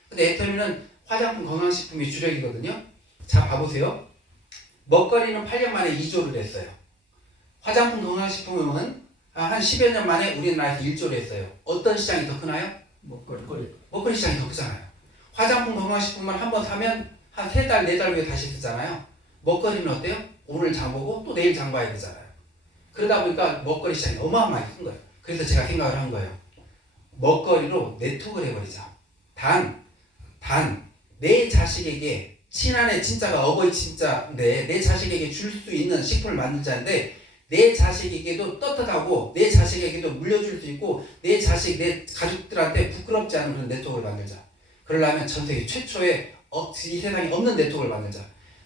근데 애터미는 화장품 건강식품이 주력이거든요. 자, 봐보세요. 먹거리는 8년 만에 2조를 했어요. 화장품 건강식품은 한 10여 년 만에 우리나라에서 1조를 했어요. 어떤 시장이 더 크나요? 먹거리 시장이 더 크잖아요. 화장품 건강식품만 한 번 사면 한 3달, 4달 후에 다시 쓰잖아요. 먹거리는 어때요? 오늘 장 보고 또 내일 장 봐야 되잖아요. 그러다 보니까 먹거리 시장이 어마어마하게 큰 거예요. 그래서 제가 생각을 한 거예요. 먹거리로 네트워크를 해버리자. 단 내 자식에게 친한의 친자가 어버이 친자인데 내 자식에게 줄 수 있는 식품을 만들자는데 내 자식에게도 떳떳하고 내 자식에게도 물려줄 수 있고 내 자식, 내 가족들한테 부끄럽지 않은 그런 네트워크를 만들자. 그러려면 전 세계 최초의 이 세상에 없는 네트워크를 만들자.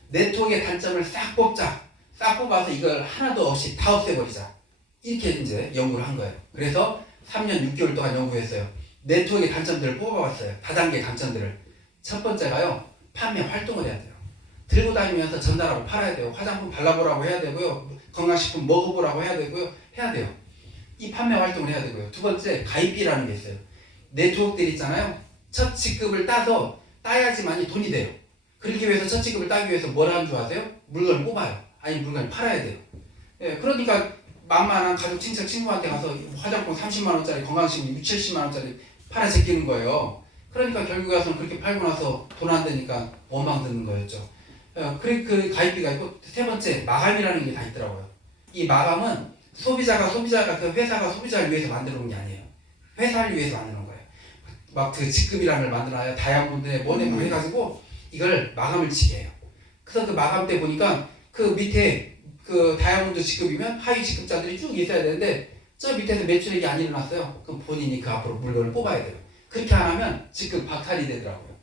네트워크의 단점을 싹 뽑자. 싹 뽑아서 이걸 하나도 없이 다 없애버리자. 이렇게 이제 연구를 한 거예요. 그래서 3년 6개월 동안 연구했어요. 네트워크의 단점들을 뽑아봤어요. 다단계 단점들을. 첫 번째가요, 판매 활동을 해야 돼요. 들고 다니면서 전달하고 팔아야 돼요. 화장품 발라보라고 해야 되고요. 건강식품 먹어보라고 해야 되고요. 해야 돼요. 이 판매 활동을 해야 되고요. 두 번째, 가입비라는 게 있어요. 네트워크들 있잖아요. 첫 직급을 따야지만이 돈이 돼요. 그러기 위해서 첫 직급을 따기 위해서 뭘 하는 줄 아세요? 물건을 뽑아요. 아니 물건을 팔아야 돼요. 예, 그러니까 만만한 가족 친척 친구한테 가서 화장품 30만 원짜리 건강식품 6, 70만 원짜리 팔아 제끼는 거예요. 그러니까 결국에 와서는 그렇게 팔고 나서 돈 안 되니까 원망 듣는 거였죠. 그 가입비가 있고 세 번째 마감이라는 게 다 있더라고요. 이 마감은 소비자가 그 회사가 소비자를 위해서 만들어 놓은 게 아니에요. 회사를 위해서 만들어 놓은 거예요. 막 그 직급이라는 걸 만들어요. 다이아몬드에 뭐네 뭐 해가지고 이걸 마감을 치게 해요. 그래서 그 마감 때 보니까 그 밑에 그 다이아몬드 직급이면 하위 직급자들이 쭉 있어야 되는데 저 밑에서 매출액이 안 일어났어요. 그럼 본인이 그 앞으로 물건을 뽑아야 돼요. 그렇게 안 하면 직급 박탈이 되더라고요.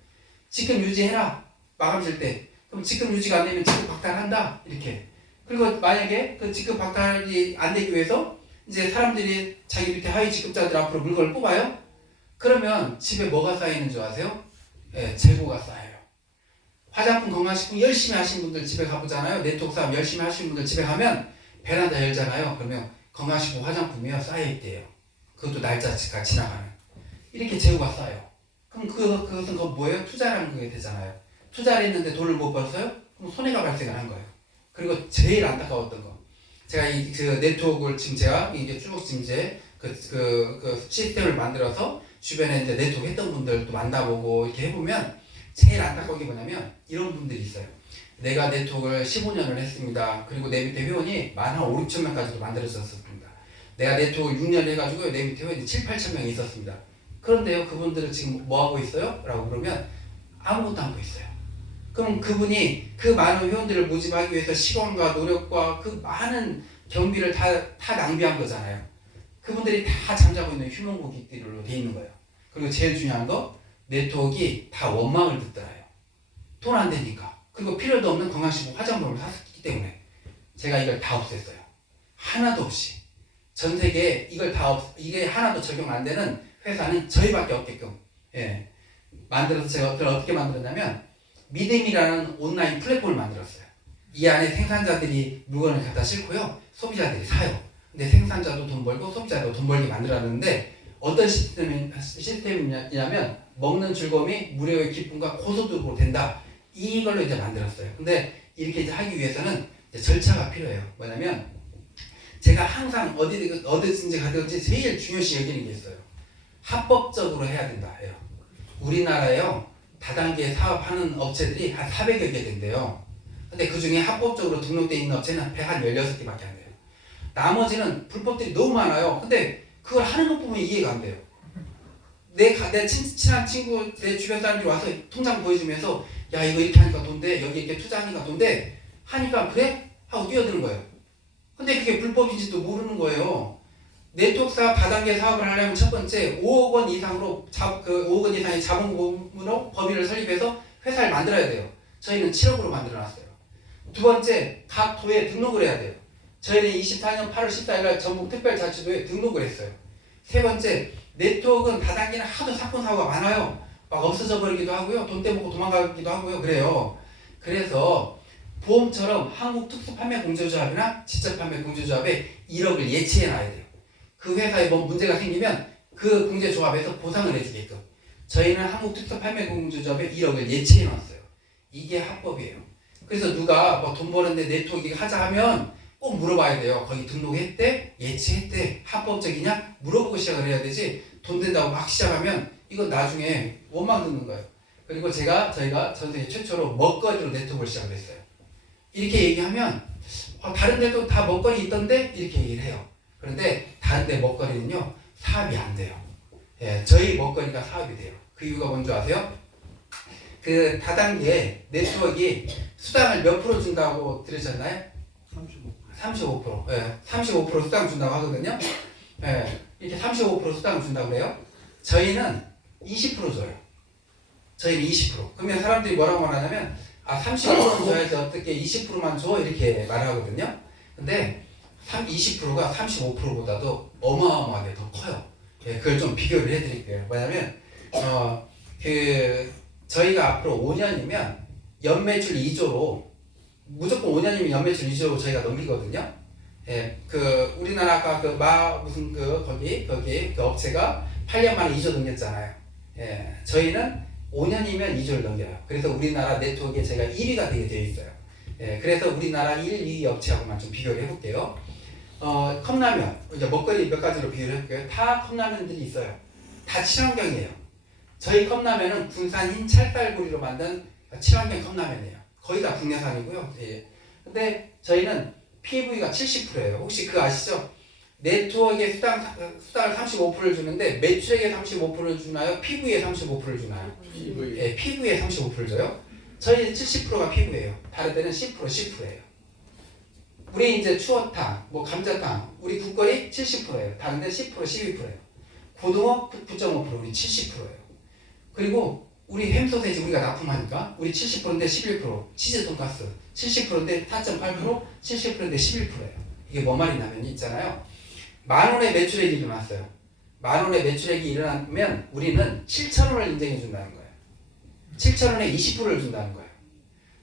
직급 유지해라. 마감 칠 때. 그럼 직급 유지가 안 되면 직급 박탈한다. 이렇게. 그리고 만약에 그 직급 박탈이 안 되기 위해서 이제 사람들이 자기 밑에 하위 직급자들 앞으로 물건을 뽑아요. 그러면 집에 뭐가 쌓이는 줄 아세요? 예, 재고가 쌓여요. 화장품 건강식품 열심히 하신 분들 집에 가보잖아요. 네트워크 싸움 열심히 하시는 분들 집에 가면 베란다 열잖아요. 그러면 건강식품 화장품이요 쌓여있대요. 그것도 날짜가 지나가는. 이렇게 재고가 쌓여요. 그럼 그것은 뭐예요? 투자라는 게 되잖아요. 투자를 했는데 돈을 못 벌었어요? 그럼 손해가 발생을 한 거예요. 그리고 제일 안타까웠던 거. 제가 그 네트워크를 지금 제가 이게 쭉 지금 이제 그 시스템을 만들어서 주변에 이제 네트워크 했던 분들도 만나보고 이렇게 해보면 제일 안타까운 게 뭐냐면 이런 분들이 있어요. 내가 네트워크를 15년을 했습니다. 그리고 내 밑에 회원이 만 한 5, 6천 명까지도 만들어졌습니다. 내가 네트워크 6년 해가지고 내 밑에 회원이 7, 8천 명이 있었습니다. 그런데요, 그분들은 지금 뭐 하고 있어요? 라고 그러면 아무것도 안 하고 있어요. 그럼 그분이 그 많은 회원들을 모집하기 위해서 시간과 노력과 그 많은 경비를 다 낭비한 거잖아요. 그분들이 다 잠자고 있는 휴먼고객들로 돼 있는 거예요. 그리고 제일 중요한 거, 네트워크가 다 원망을 듣더라요. 돈 안 되니까. 그리고 필요도 없는 건강식품 화장품을 샀기 때문에 제가 이걸 다 없앴어요. 하나도 없이. 전 세계에 이게 하나도 적용 안 되는 회사는 저희밖에 없게끔 만들어서 제가 어떻게 만들었냐면 믿음이라는 온라인 플랫폼을 만들었어요. 이 안에 생산자들이 물건을 갖다 싣고요, 소비자들이 사요. 근데 생산자도 돈 벌고 소비자도 돈 벌게 만들었는데 어떤 시스템이냐면 먹는 즐거움이 무료의 기쁨과 고소득으로 된다. 이걸로 이제 만들었어요. 근데 이렇게 이제 하기 위해서는 이제 절차가 필요해요. 뭐냐면 제가 항상 어디든지 가든지 제일 중요시 여기는 게 있어요. 합법적으로 해야 된다 해요. 우리나라에요, 다단계 사업하는 업체들이 한 400여 개 된대요. 근데 그 중에 합법적으로 등록되어 있는 업체는 한 16개밖에 안 돼요. 나머지는 불법들이 너무 많아요. 근데 그걸 하는 것 보면 이해가 안 돼요. 내 친한 친구, 내 주변 사람들이 와서 통장 보여주면서 야, 이거 이렇게 하니까 돈돼, 여기 이렇게 투자하니까 돈돼 하니까 그래? 하고 뛰어드는 거예요. 근데 그게 불법인지도 모르는 거예요. 네트워크 사업 다단계 사업을 하려면 첫 번째 5억 원 이상으로 5억 원 이상의 자본금으로 법인을 설립해서 회사를 만들어야 돼요. 저희는 7억으로 만들어놨어요. 두 번째, 각 도에 등록을 해야 돼요. 저희는 24년 8월 14일날 전북특별자치도에 등록을 했어요. 세 번째, 네트워크는 다단계는 하도 사건 사고가 많아요. 막 없어져 버리기도 하고요, 돈 떼먹고 도망가기도 하고요, 그래요. 그래서 보험처럼 한국특수판매공제조합이나 지적판매공제조합에 1억을 예치해놔야 돼요. 그 회사에 뭐 문제가 생기면 그 공제조합에서 보상을 해주게끔 저희는 한국특수판매공제조합에 1억을 예치해놨어요. 이게 합법이에요. 그래서 누가 뭐 돈 버는데 네트워크 하자 하면 꼭 물어봐야 돼요. 거기 등록했대? 예치했대? 합법적이냐? 물어보고 시작을 해야 되지, 돈 된다고 막 시작하면 이건 나중에 원망 듣는 거예요. 그리고 저희가 전 세계 최초로 먹거리로 네트워크를 시작을 했어요. 이렇게 얘기하면 다른 데도 다 먹거리 있던데? 이렇게 얘기를 해요. 그런데 다른 데 먹거리는요, 사업이 안 돼요. 저희 먹거리가 사업이 돼요. 그 이유가 뭔지 아세요? 그 다단계 네트워크가 수당을 몇 프로 준다고 들으셨나요? 35%. 35% 수당 준다고 하거든요. 이렇게 35% 수당 준다고 그래요. 저희는 20% 줘요. 저희는 20%. 그러면 사람들이 뭐라고 말하냐면 30%는 줘야지 어떻게 20%만 줘? 이렇게 말하거든요. 근데 20%가 35%보다도 어마어마하게 더 커요. 그걸 좀 비교를 해드릴게요. 뭐냐면 저희가 앞으로 5년이면 연매출 2조로, 무조건 5년이면 연매출 2조로 저희가 넘기거든요. 우리나라 아까 거기 그 업체가 8년 만에 2조 넘겼잖아요. 저희는 5년이면 2조를 넘겨요. 그래서 우리나라 네트워크에 저희가 1위가 되게 되어 있어요. 그래서 우리나라 1, 2위 업체하고만 좀 비교를 해볼게요. 컵라면, 이제 먹거리 몇 가지로 비유를 할게요. 다 컵라면들이 있어요. 다 친환경이에요. 저희 컵라면은 군산인 찰쌀구리로 만든 친환경 컵라면이에요. 거의 다 국내산이고요. 예. 근데 저희는 PV가 70%예요. 혹시 그거 아시죠? 네트워크에 수당을 35%를 주는데 매출액에 35%를 주나요? PV에 35%를 주나요? 예, PV에 35%를 줘요. 저희 70%가 PV예요. 다른 데는 10%예요. 우리 이제 추어탕, 뭐 감자탕, 우리 국거리 70%예요. 다른 데 10%, 12%예요. 고등어 9.5%, 우리 70%예요. 그리고 우리 햄소세지 우리가 납품하니까 우리 70%인데 11%, 치즈 돈가스 70%인데 4.8%, 70%인데 11%예요. 이게 뭔 말이냐면 있잖아요. 10,000원의 매출액이 일어났어요. 10,000원의 매출액이 일어나면 우리는 7,000원을 인정해 준다는 거예요. 7,000원에 20%를 준다는 거예요.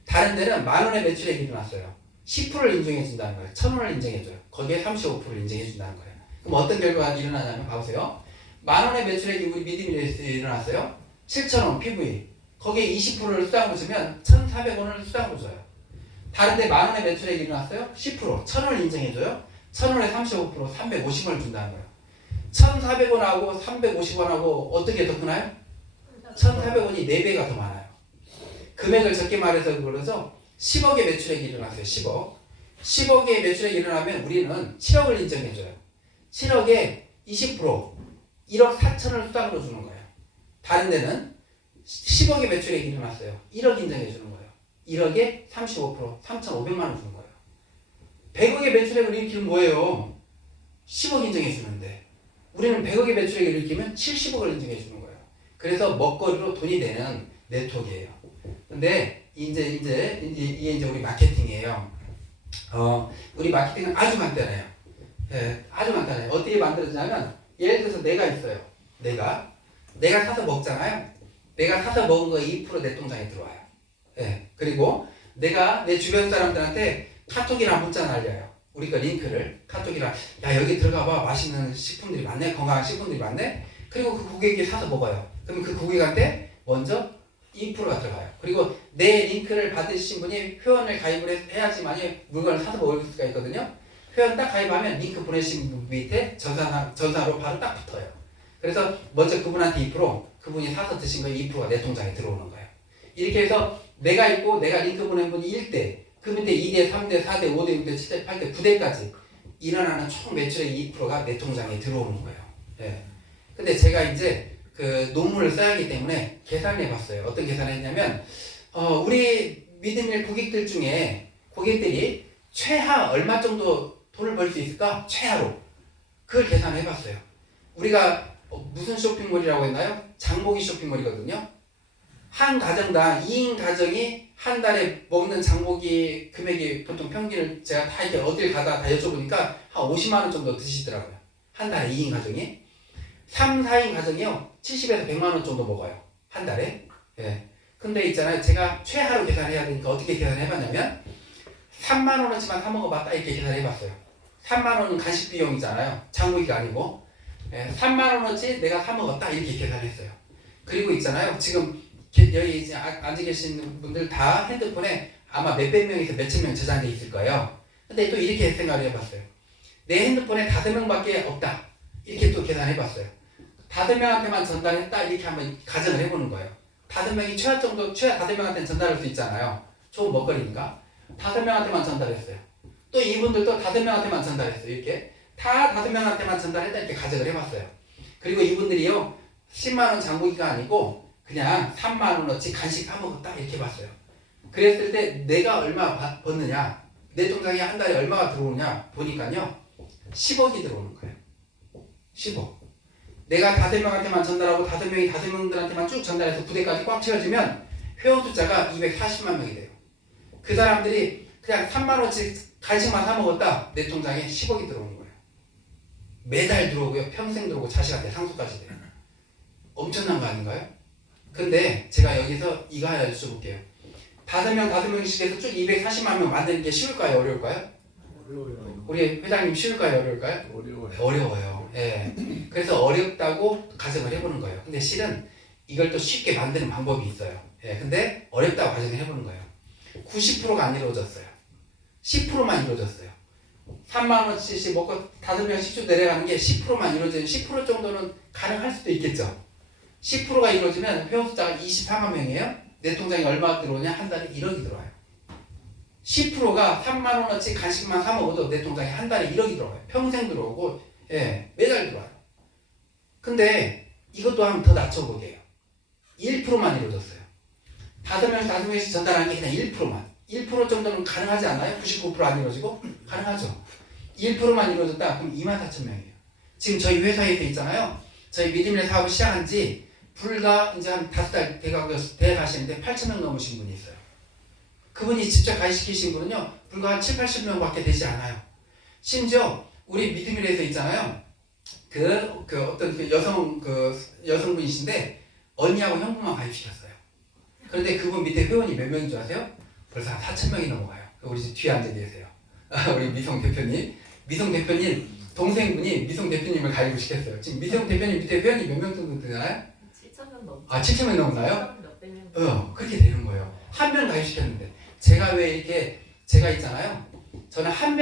다른 데는 10,000원의 매출액이 일어났어요. 10%를 인정해 준다는 거예요. 1,000원을 인정해 줘요. 거기에 35%를 인정해 준다는 거예요. 그럼 어떤 결과가 일어나냐면 봐보세요. 10,000원의 매출액이 우리 미드밀에서 일어났어요. 7,000원 PV. 거기에 20%를 수당으로 주면 1,400원을 수당으로 줘요. 다른데 10,000원의 매출액이 일어났어요. 10%. 1,000원을 인정해줘요. 1,000원에 35% 350원을 준다는 거예요. 1,400원하고 350원하고 어떻게 더 크나요? 1,400원이 4배가 더 많아요. 금액을 적게 말해서 그러죠. 10억의 매출액이 일어났어요. 10억. 10억의 매출액이 일어나면 우리는 7억을 인정해줘요. 7억에 20% 1억 4천을 수당으로 주는 거예요. 다른 데는 10억의 매출액이 일어났어요. 1억 인정해주는 거예요. 1억에 35% 3,500만 원 주는 거예요. 100억의 매출액을 일으키면 뭐예요? 10억 인정해주는데 우리는 100억의 매출액을 일으키면 70억을 인정해주는 거예요. 그래서 먹거리로 돈이 되는 네트워크예요. 근데 이게 이제 우리 마케팅이에요. 우리 마케팅은 아주 간단해요. 예, 아주 간단해요. 어떻게 만들어지냐면 예를 들어서 내가 있어요. 내가 사서 먹잖아요. 내가 사서 먹은 거 2% 내 통장에 들어와요. 예, 그리고 내가 내 주변 사람들한테 카톡이나 문자 날려요. 우리가 링크를 카톡이랑 야 여기 들어가봐 맛있는 식품들이 많네 건강한 식품들이 많네. 그리고 그 고객이 사서 먹어요. 그러면 그 고객한테 먼저 2%가 들어가요. 그리고 내 링크를 받으신 분이 회원을 가입을 해야지만이 물건을 사서 먹을 수가 있거든요. 회원 딱 가입하면 링크 보내신 분 밑에 전산으로 바로 딱 붙어요. 그래서 먼저 그분한테 2%, 그분이 사서 드신 거 2%가 내 통장에 들어오는 거예요. 이렇게 해서 내가 있고 내가 링크 보낸 분이 1대, 그 밑에 2대, 3대, 4대, 5대, 6대, 7대, 8대, 9대까지 일어나는 총 매출의 2%가 내 통장에 들어오는 거예요. 예. 근데 제가 이제 그 논문을 써야 하기 때문에 계산을 해봤어요. 어떤 계산을 했냐면, 우리 믿음의 고객들 중에 고객들이 최하 얼마 정도 돈을 벌 수 있을까? 최하로. 그걸 계산을 해봤어요. 우리가 무슨 쇼핑몰이라고 했나요? 장보기 쇼핑몰이거든요. 한 가정당 2인 가정이 한 달에 먹는 장보기 금액이 보통 평균을 제가 다 이렇게 어딜 가다 다 여쭤보니까 한 50만 원 정도 드시더라고요. 한 달에 2인 가정이. 3, 4인 가정이요. 70에서 100만 원 정도 먹어요. 한 달에. 예. 근데 있잖아요. 제가 최하로 계산해야 되니까 어떻게 계산해봤냐면 3만 원어치만 사 먹어봤다 이렇게 계산해봤어요. 3만 원은 간식 비용이잖아요. 장보기가 아니고. 예. 3만 원어치 내가 사 먹었다 이렇게 계산했어요. 그리고 있잖아요. 지금 여기 이제 앉아 계신 분들 다 핸드폰에 아마 몇백 명에서 몇천 명 저장돼 있을 거예요. 근데 또 이렇게 생각을 해봤어요. 내 핸드폰에 5명밖에 없다. 이렇게 또 계산해봤어요. 5명한테만 전달했다. 이렇게 한번 가정을 해보는 거예요. 5명이 최하 5명한테는 전달할 수 있잖아요. 좋은 먹거리니까. 5명한테만 전달했어요. 또 이분들도 5명한테만 전달했어요. 이렇게. 다 5명한테만 전달했다. 이렇게 가정을 해봤어요. 그리고 이분들이요. 10만 원 장보기가 아니고 그냥 3만 원어치 간식 사먹었다 이렇게 봤어요. 그랬을 때 내가 얼마 받느냐, 내 통장에 한 달에 얼마가 들어오느냐 보니까요 10억이 들어오는 거예요. 10억. 내가 5명한테만 전달하고 5명이 5명들한테만 쭉 전달해서 부대까지 꽉 채워주면 회원 숫자가 240만 명이 돼요. 그 사람들이 그냥 3만 원어치 간식만 사먹었다 내 통장에 10억이 들어오는 거예요. 매달 들어오고요. 평생 들어오고 자식한테 상속까지 돼요. 엄청난 거 아닌가요? 근데 제가 여기서 이거 하나 여쭤볼게요. 5명씩 해서 쭉 240만 명 만드는 게 쉬울까요? 어려울까요? 어려워요. 우리 회장님 쉬울까요? 어려울까요? 어려워요. 어려워요. 예. 그래서 어렵다고 가정을 해보는 거예요. 근데 실은 이걸 또 쉽게 만드는 방법이 있어요. 예. 근데 어렵다고 가정을 해보는 거예요. 90%가 안 이루어졌어요. 10%만 이루어졌어요. 3만 원씩 먹고 5명 식주 내려가는 게 10%만 이루어지면 10% 정도는 가능할 수도 있겠죠. 10%가 이루어지면 회원 숫자가 24만 명이에요. 내 통장에 얼마 들어오냐? 한 달에 1억이 들어와요. 10%가 3만 원어치 간식만 사 먹어도 내 통장에 한 달에 1억이 들어와요. 평생 들어오고, 예, 매달 들어와요. 근데 이것도 한번 더 낮춰보게요. 1%만 이루어졌어요. 5명씩 전달하는 게 그냥 1%만. 1% 정도는 가능하지 않나요? 99%안 이루어지고? 가능하죠. 1%만 이루어졌다? 그럼 24,000명이에요. 지금 저희 회사에서 있잖아요. 저희 믿음의 사업을 시작한 지 불과 이제 한 5달 돼가시는데 8,000명 넘으신 분이 있어요. 그분이 직접 가입시키신 분은요, 불과 한 7, 80명밖에 되지 않아요. 심지어 우리 믿음이라서 있잖아요. 어떤 여성분이신데 언니하고 형부만 가입시켰어요. 그런데 그분 밑에 회원이 몇 명인 줄 아세요? 벌써 한 4,000명이 넘어가요. 우리 집 뒤에 앉아 계세요. 우리 미성 대표님. 미성 대표님 동생분이 미성 대표님을 가입을 시켰어요. 지금 미성 대표님 밑에 회원이 몇 명 정도 되나요? 7,000명 넘. 7,000명 넘나요? 몇백 명. 그렇게 되는 거예요. 한 명 가입시켰는데 제가 왜 이렇게 제가 있잖아요. 저는 한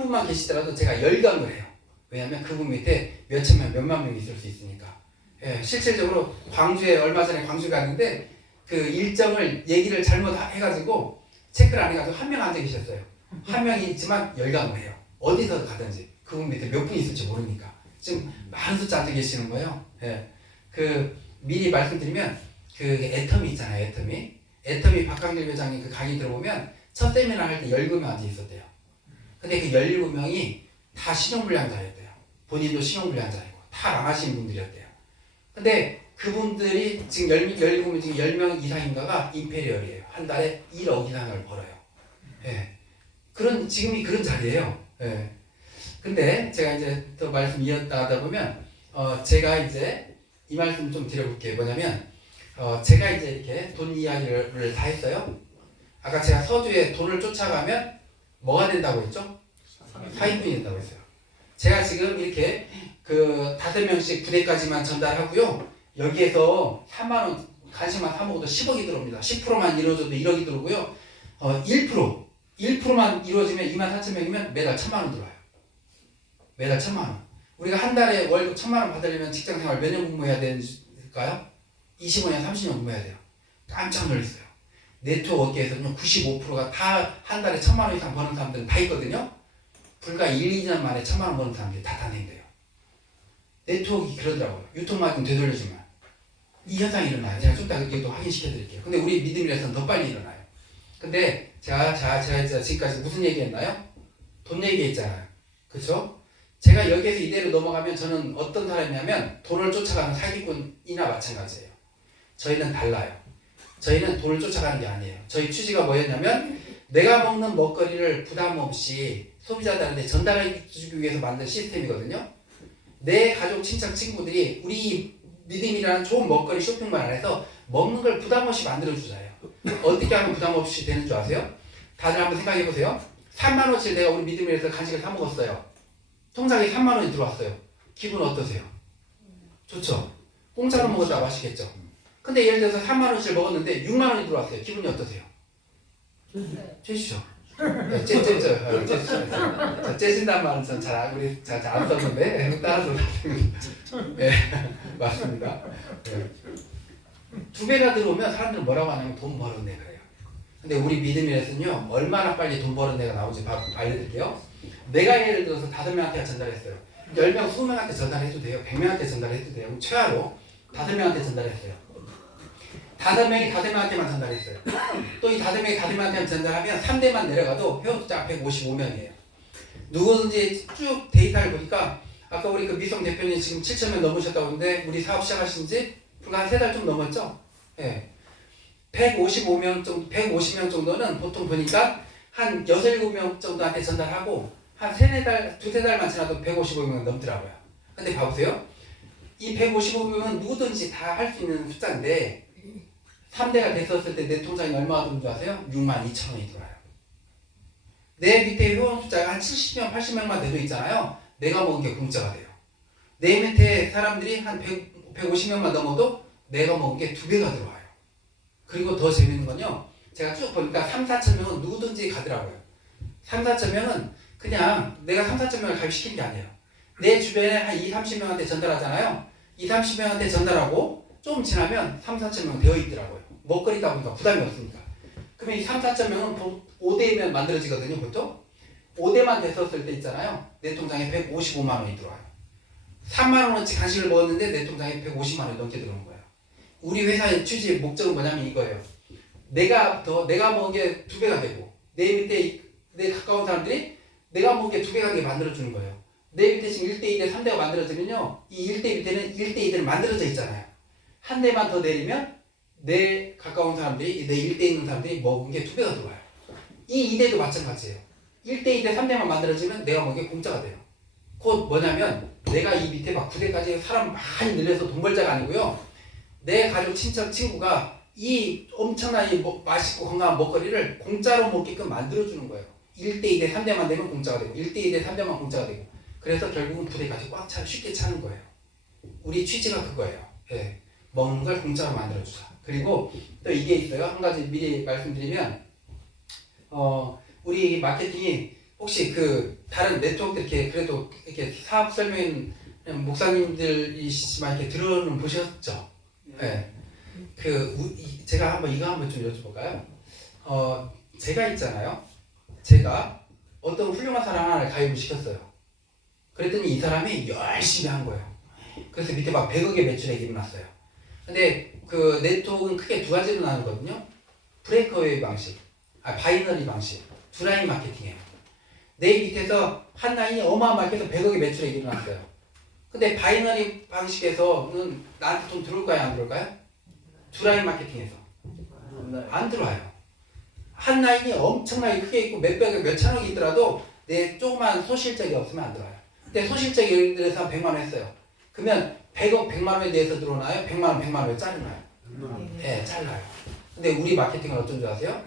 분만 계시더라도 제가 열광을 해요. 왜냐하면 그분 밑에 몇천 명, 몇만 명이 있을 수 있으니까. 예, 실질적으로 광주에 얼마 전에 광주 갔는데 그 일정을 얘기를 잘못 해가지고 체크를 안 해가지고 한 명 앉아 계셨어요. 한 명이 있지만 열광을 해요. 어디서 가든지 그분 밑에 몇 분 있을지 모르니까 지금 많은 숫자 앉아 계시는 거예요. 예, 미리 말씀드리면 애터미 있잖아요. 애터미 박강길 회장님 강의 들어보면 첫 세미나 할 때 17명 앉아 있었대요. 근데 그 17명이 다 신용불량자였대요. 본인도 신용불량자이고 다 망하신 분들이었대요. 근데 그분들이 지금 17명 중에 10명 이상인가가 임페리얼이에요. 한 달에 1억 이상을 벌어요. 예. 지금이 그런 자리예요. 예. 근데 제가 이제 또 말씀 이었다 하다 보면, 제가 이제 이 말씀 좀 드려볼게요. 뭐냐면, 제가 이제 이렇게 돈 이야기를 다 했어요. 아까 제가 서두에 돈을 쫓아가면 뭐가 된다고 했죠? 사기꾼이 된다고 했어요. 제가 지금 이렇게 5명씩 부대까지만 전달하고요. 여기에서 3만원 간식만 사 먹어도 10억이 들어옵니다. 10%만 이루어져도 1억이 들어오고요. 1%만 이루어지면 24,000명이면 매달 1,000만원 들어와요. 매달 1,000만원. 우리가 한 달에 월급 1,000만원 받으려면 직장생활 몇 년 공부해야 될까요? 25년, 30년 공부해야 돼요. 깜짝 놀랐어요. 네트워크 업계에서는 95%가 다 한 달에 1,000만원 이상 버는 사람들은 다 있거든요. 불과 1, 2년 만에 1,000만원 버는 사람들이 다 탄생돼요. 네트워크가 그러더라고요. 유통마진 되돌려주면. 이 현상이 일어나요. 제가 좀 이따 그것도 확인시켜드릴게요. 근데 우리 믿음이라서는 더 빨리 일어나요. 근데 제가 지금까지 무슨 얘기했나요? 돈 얘기했잖아요. 그렇죠? 제가 여기에서 이대로 넘어가면 저는 어떤 사람이냐면 돈을 쫓아가는 사기꾼이나 마찬가지예요. 저희는 달라요. 저희는 돈을 쫓아가는 게 아니에요. 저희 취지가 뭐였냐면 내가 먹는 먹거리를 부담 없이 소비자들한테 전달해주기 위해서 만든 시스템이거든요. 내 가족, 친척, 친구들이 우리 믿음이라는 좋은 먹거리 쇼핑몰 안에서 먹는 걸 부담 없이 만들어주잖아요. 어떻게 하면 부담 없이 되는 줄 아세요? 다들 한번 생각해보세요. 3만원치 내가 우리 믿음이라서 간식을 사 먹었어요. 통장에 3만원이 들어왔어요. 기분 어떠세요? 좋죠? 공짜로 먹었다 맛있겠죠? 근데 예를 들어서 3만원치를 먹었는데 6만원이 들어왔어요. 기분이 어떠세요? 째시죠? 째진다는 말은 전 잘 안 썼는데 따라서 네, 맞습니다. 네. 2배가 들어오면 사람들은 뭐라고 하냐면 돈 벌었네 그래요. 근데 우리 믿음이라서는요 얼마나 빨리 돈 버는 데가 나오는지 알려드릴게요. 내가 예를 들어서 5명한테 전달했어요. 10명, 20명한테 전달해도 돼요. 100명한테 전달해도 돼요. 최하로 5명한테 전달했어요. 5명이 5명한테만 전달했어요. 또 이 5명이 5명한테 전달하면 3대만 내려가도 회원 숫자가 155명이에요. 누구든지 쭉 데이터를 보니까 아까 우리 미성 대표님 지금 7,000명 넘으셨다고 하는데 우리 사업 시작하신 지 불과 한 3달 좀 넘었죠? 예. 150명 정도는 보통 보니까 한 6, 7명 정도한테 전달하고 한 3, 4달, 2, 3달만 지나도 155명 넘더라고요. 근데 봐보세요. 이 155명은 누구든지 다 할 수 있는 숫자인데 3대가 됐었을 때 내 통장에 얼마가 들어온 줄 아세요? 62,000원이 들어와요. 내 밑에 회원 숫자가 한 70명, 80명만 돼도 있잖아요. 내가 먹은 게 공짜가 돼요. 내 밑에 사람들이 한 150명만 넘어도 내가 먹은 게 2배가 들어와요. 그리고 더 재밌는 건요. 제가 쭉 보니까 3, 4천 명은 누구든지 가더라고요. 3, 4천 명은 그냥 내가 3, 4,000명을 가입시키는 게 아니에요. 내 주변에 한 2, 30명한테 전달하잖아요. 2, 30명한테 전달하고 좀 지나면 3, 4,000명 되어 있더라고요. 먹거리다 보니까 부담이 없으니까. 그러면 이 3, 4,000명은 5대면 만들어지거든요. 보통 5대만 됐었을 때 있잖아요. 내 통장에 155만 원이 들어와요. 3만 원어치 간식을 먹었는데 내 통장에 150만 원이 넘게 들어오는 거예요. 우리 회사의 취지 목적은 뭐냐면 이거예요. 내가 먹은 게 2배가 되고 내 밑에 내 가까운 사람들이 내가 먹은 게 2배가 되게 만들어주는 거예요. 내 밑에 지금 1대 2대 3대가 만들어지면요. 이 1대 밑에는 1대 2대는 만들어져 있잖아요. 한 대만 더 내리면 내 가까운 사람들이 내 1대 있는 사람들이 먹은 게 2배가 들어와요. 이 2대도 마찬가지예요. 1대 2대 3대만 만들어지면 내가 먹은 게 공짜가 돼요. 곧 뭐냐면 내가 이 밑에 막 9대까지 사람 많이 늘려서 돈 벌자가 아니고요. 내 가족, 친척, 친구가 이 엄청난 맛있고 건강한 먹거리를 공짜로 먹게끔 만들어주는 거예요. 1대 2대 3대만 되면 공짜가 되고 1대 2대 3대만 공짜가 되고 그래서 결국은 부대까지 쉽게 차는 거예요. 우리 취지가 그거예요. 예. 먹는 걸 공짜로 만들어주자. 그리고 또 이게 있어요. 한 가지 미리 말씀드리면 우리 마케팅이 혹시 그 다른 네트워크들 이렇게 그래도 이렇게 사업 설명 목사님들이시지만 이렇게 들어는 보셨죠? 예. 제가 이거 한번 좀 여쭤볼까요? 제가 있잖아요. 제가 어떤 훌륭한 사람 하나를 가입을 시켰어요. 그랬더니 이 사람이 열심히 한 거예요. 그래서 밑에 막 100억의 매출액이 일어났어요. 근데 그 네트워크는 크게 두 가지로 나누거든요. 브레이크어웨이 방식, 바이너리 방식, 두 라인 마케팅이에요. 내 밑에서 한 라인이 어마어마하게 해서 100억의 매출액이 일어났어요. 근데 바이너리 방식에서는 나한테 돈 들어올까요? 안 들어올까요? 두 라인 마케팅에서 안 들어와요. 한 라인이 엄청나게 크게 있고 몇백억, 몇천억이 있더라도 내 조그만 소실적이 없으면 안 들어와요. 근데 소실적이 예를 들어서 한 100만 원 했어요. 그러면 100억, 100만 원에 대해서 들어오나요? 100만 원, 100만 원에 잘라요. 네, 잘라요. 근데 우리 마케팅은 어쩐 줄 아세요?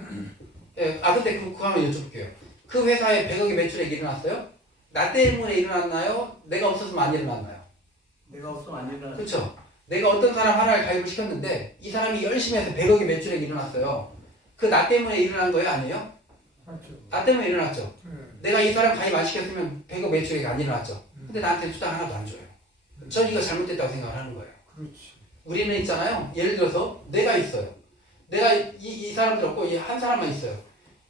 네, 근데 그거 한번 여쭤볼게요. 그 회사에 100억의 매출액이 일어났어요? 나 때문에 일어났나요? 내가 없었으면 안 일어났나요? 내가 없으면 안 일어나. 그렇죠. 내가 어떤 사람 하나를 가입을 시켰는데 이 사람이 열심히 해서 100억의 매출액이 일어났어요. 그 나 때문에 일어난 거예요? 아니에요? 맞죠. 나 때문에 일어났죠. 내가 이 사람 가입 안 시켰으면 100억 매출액이 안 일어났죠. 근데 나한테 수당 하나도 안 줘요. 전 이거 잘못됐다고 생각을 하는 거예요. 그렇지. 우리는 있잖아요. 예를 들어서 내가 있어요. 내가 이 사람들 없고 이 한 사람만 있어요.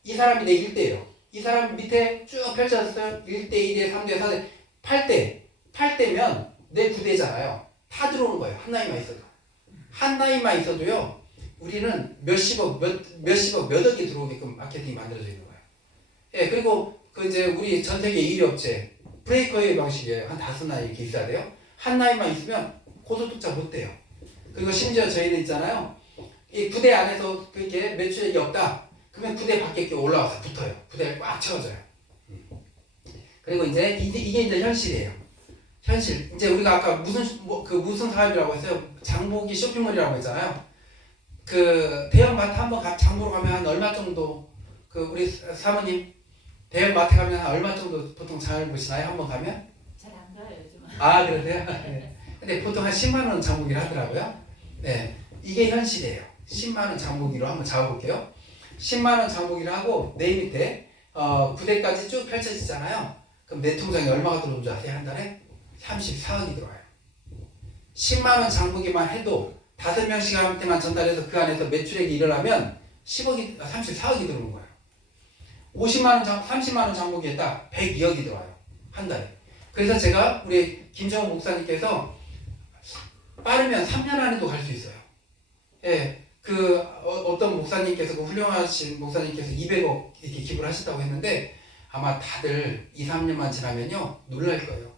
이 사람이 내 1대예요. 이 사람 밑에 쭉 펼쳐졌어요. 1대, 2대, 3대, 4대, 8대면 내 9대잖아요. 다 들어오는 거예요. 한 라인만 있어도. 한 라인만 있어도요. 우리는 몇십억, 몇 억이 들어오게끔 마케팅이 만들어져 있는 거예요. 예, 그리고 이제 우리 전 세계 1위 업체 브레이커웨이 방식이에요. 한 5라인 이렇게 있어야 돼요. 한 라인만 있으면 고소득자 못 돼요. 그리고 심지어 저희는 있잖아요. 이 부대 안에서 그렇게 매출액이 없다. 그러면 부대 밖에 이렇게 올라와서 붙어요. 부대를 꽉 채워줘요. 그리고 이제 이게 이제 현실이에요. 현실. 이제 우리가 아까 무슨 사업이라고 했어요? 장보기 쇼핑몰이라고 했잖아요. 그 대형마트 한번 장보러 가면 한 얼마 정도 우리 사모님 대형마트 가면 한 얼마 정도 보통 잘 보시나요? 한번 가면? 잘 안 가요 요즘은. 그러세요? 네. 근데 보통 한 10만 원 장보기를 하더라고요. 네, 이게 현실이에요. 10만 원 장보기로 한번 잡아볼게요. 10만 원 장보기를 하고 내 밑에 9대까지 쭉 펼쳐지잖아요. 그럼 내 통장에 얼마가 들어오는 줄 아세요? 한 달에? 34억이 들어와요. 10만 원 장보기만 해도 5명씩한테만 전달해서 그 안에서 매출액이 일어나면 34억이 들어오는 거예요. 30만 원 장보기 했다. 102억이 들어와요. 한 달에. 그래서 제가 우리 김정은 목사님께서 빠르면 3년 안에도 갈 수 있어요. 예, 어떤 목사님께서 훌륭하신 목사님께서 200억 이렇게 기부를 하셨다고 했는데 아마 다들 2, 3년만 지나면요 놀랄 거예요.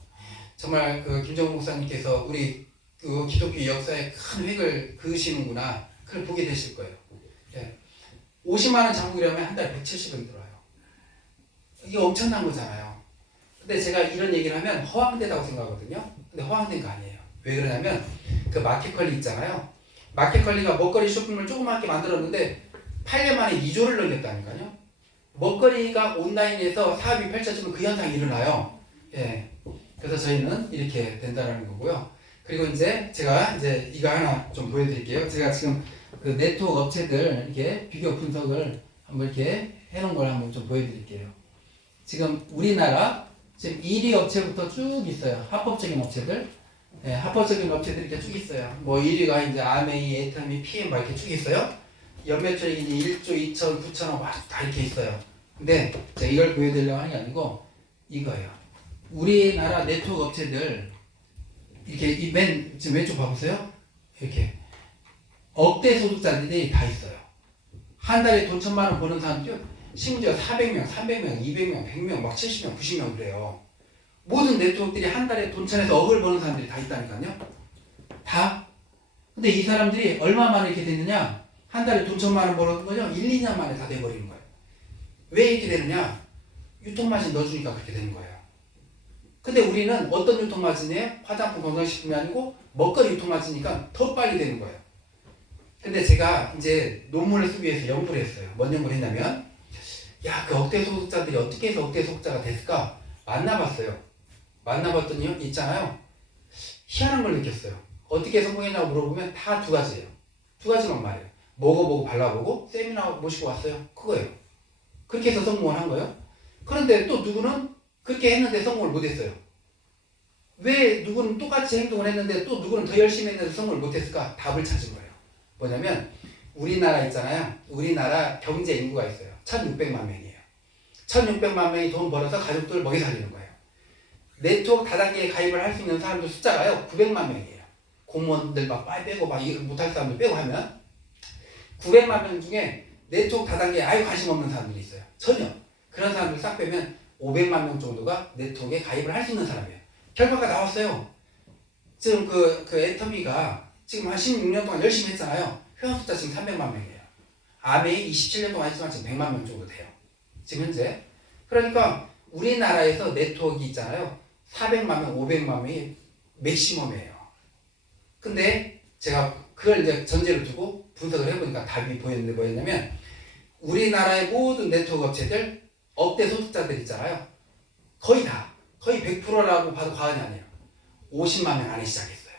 정말 김정은 목사님께서 우리 기독교 역사에 큰 획을 그으시는구나. 그걸 보게 되실 거예요. 예. 50만 원 장부라면 한 달에 170원 들어와요. 이게 엄청난 거잖아요. 근데 제가 이런 얘기를 하면 허황되다고 생각하거든요. 근데 허황된 거 아니에요. 왜 그러냐면 그 마켓컬리 있잖아요. 마켓컬리가 먹거리 쇼핑몰 조그맣게 만들었는데 8년 만에 2조를 넘겼다니까요. 먹거리가 온라인에서 사업이 펼쳐지면 그 현상이 일어나요. 예. 그래서 저희는 이렇게 된다는 거고요. 그리고 이제 제가 이거 하나 좀 보여드릴게요. 제가 지금 그 네트워크 업체들 이렇게 비교 분석을 한번 이렇게 해놓은 걸 한번 좀 보여드릴게요. 지금 우리나라 지금 1위 업체부터 쭉 있어요. 합법적인 업체들. 예, 합법적인 업체들이 이렇게 쭉 있어요. 뭐 1위가 이제 아메이, 애터미, PM 막 이렇게 쭉 있어요. 연매출액이 이제 1조 2천, 9천억 다 이렇게 있어요. 근데 제가 이걸 보여드리려고 하는 게 아니고 이거예요. 우리나라 네트워크 업체들 이렇게 지금 왼쪽 봐보세요. 이렇게 억대 소득자들이 다 있어요. 한 달에 돈 1,000만 원 버는 사람들 심지어 400명, 300명, 200명, 100명, 막 70명, 90명 그래요. 모든 네트워크들이 한 달에 돈 1,000에서 억을 버는 사람들이 다 있다니까요. 다. 근데 이 사람들이 얼마 만에 이렇게 됐느냐? 한 달에 돈 1,000만 원 버는 거죠? 1, 2년 만에 다 돼버리는 거예요. 왜 이렇게 되느냐? 유통마진 넣어주니까 그렇게 되는 거예요. 근데 우리는 어떤 유통마진이에요? 화장품 건강식품이 아니고 먹거리 유통마진이니까 더 빨리 되는 거예요. 근데 제가 이제 논문을 쓰기 위해서 연구를 했어요. 뭔 연구를 했냐면 야, 그 억대 소득자들이 어떻게 해서 억대 소득자가 됐을까? 만나봤어요. 만나봤더니 있잖아요. 희한한 걸 느꼈어요. 어떻게 성공했냐고 물어보면 다 두 가지예요. 두 가지만 말해요. 먹어보고 발라보고 세미나 모시고 왔어요. 그거예요. 그렇게 해서 성공을 한 거예요. 그런데 또 누구는 그렇게 했는데 성공을 못했어요. 왜 누구는 똑같이 행동을 했는데 또 누구는 더 열심히 했는데 성공을 못했을까? 답을 찾은 거예요. 뭐냐면 우리나라 있잖아요. 우리나라 경제 인구가 있어요. 1,600만 명이에요. 1,600만 명이 돈 벌어서 가족들 먹여 살리는 거예요. 네트워크 다단계에 가입을 할 수 있는 사람들 숫자가요. 900만 명이에요. 공무원들 막 빨리 빼고 막 이걸 못할 사람들 빼고 하면 900만 명 중에 네트워크 다단계에 아예 관심 없는 사람들이 있어요. 전혀. 그런 사람들 싹 빼면 500만 명 정도가 네트워크에 가입을 할 수 있는 사람이에요. 결과가 나왔어요. 지금 그 애터미가 지금 한 16년 동안 열심히 했잖아요. 회원 숫자 지금 300만 명이에요. 아메이 27년 동안 했지만 지금 100만 명 정도 돼요. 지금 현재. 그러니까 우리나라에서 네트워크 있잖아요. 400만 명, 500만 명이 맥시멈이에요. 근데 제가 그걸 이제 전제로 두고 분석을 해보니까 답이 보였는데 뭐였냐면 우리나라의 모든 네트워크 업체들 억대 소득자들 있잖아요. 거의 다, 거의 100%라고 봐도 과언이 아니에요. 50만 명 안에 시작했어요.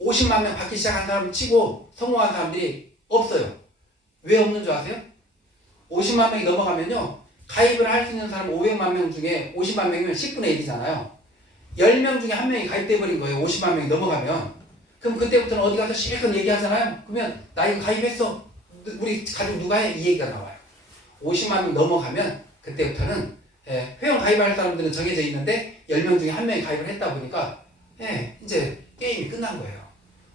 50만 명 받기 시작한 사람 치고 성공한 사람들이 없어요. 왜 없는 줄 아세요? 50만 명이 넘어가면요. 가입을 할 수 있는 사람 500만 명 중에 50만 명이면 10분의 1이잖아요. 10명 중에 1명이 가입돼버린 거예요. 50만 명이 넘어가면. 그럼 그때부터는 어디 가서 실컷 얘기하잖아요. 그러면 나 이거 가입했어. 우리 가족 누가 해? 이 얘기가 나와요. 50만 명 넘어가면 그때부터는 회원 가입할 사람들은 정해져 있는데 10명 중에 1명이 가입을 했다 보니까 이제 게임이 끝난 거예요.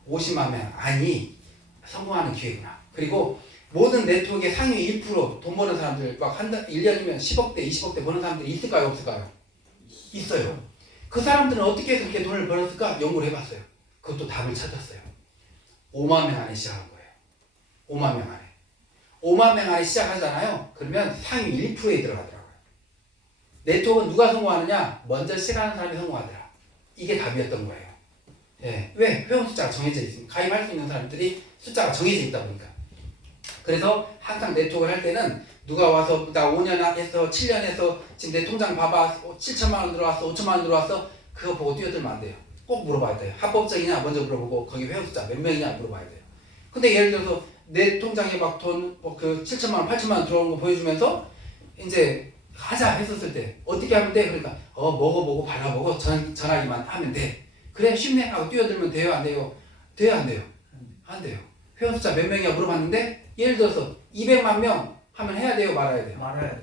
50만 명 아니 성공하는 기회구나. 그리고 모든 네트워크의 상위 1% 돈 버는 사람들 막 한 달 1년이면 10억대 20억대 버는 사람들이 있을까요 없을까요? 있어요. 그 사람들은 어떻게 해서 그렇게 돈을 벌었을까 연구를 해봤어요. 그것도 답을 찾았어요. 5만 명 안에 시작한 거예요. 5만 명 안에. 5만 명 안에 시작하잖아요. 그러면 상위 1%에 들어가더라고요. 네트워크는 누가 성공하느냐? 먼저 시작하는 사람이 성공하더라. 이게 답이었던 거예요. 왜? 회원 숫자가 정해져 있습니다. 가입할 수 있는 사람들이 숫자가 정해져 있다 보니까. 그래서 항상 네트워크를 할 때는 누가 와서 나 5년 해서 7년 해서 지금 내 통장 봐봐 7천만 원 들어왔어 5천만 원 들어왔어 그거 보고 뛰어들면 안 돼요. 꼭 물어봐야 돼요. 합법적이냐 먼저 물어보고 거기 회원 숫자 몇 명이냐 물어봐야 돼요. 근데 예를 들어서 내 통장에 막 돈 그 7천만 원 8천만 원 들어오는 거 보여주면서 이제 하자 했었을 때 어떻게 하면 돼? 그러니까 먹어보고 발라보고 전화기만 하면 돼. 그래 쉽네 하고 뛰어들면 돼요 안 돼요? 돼요 안 돼요? 안 돼요. 회원 숫자 몇 명이야 물어봤는데 예를 들어서 200만 명 하면 해야 돼요 말아야 돼요? 말아야죠.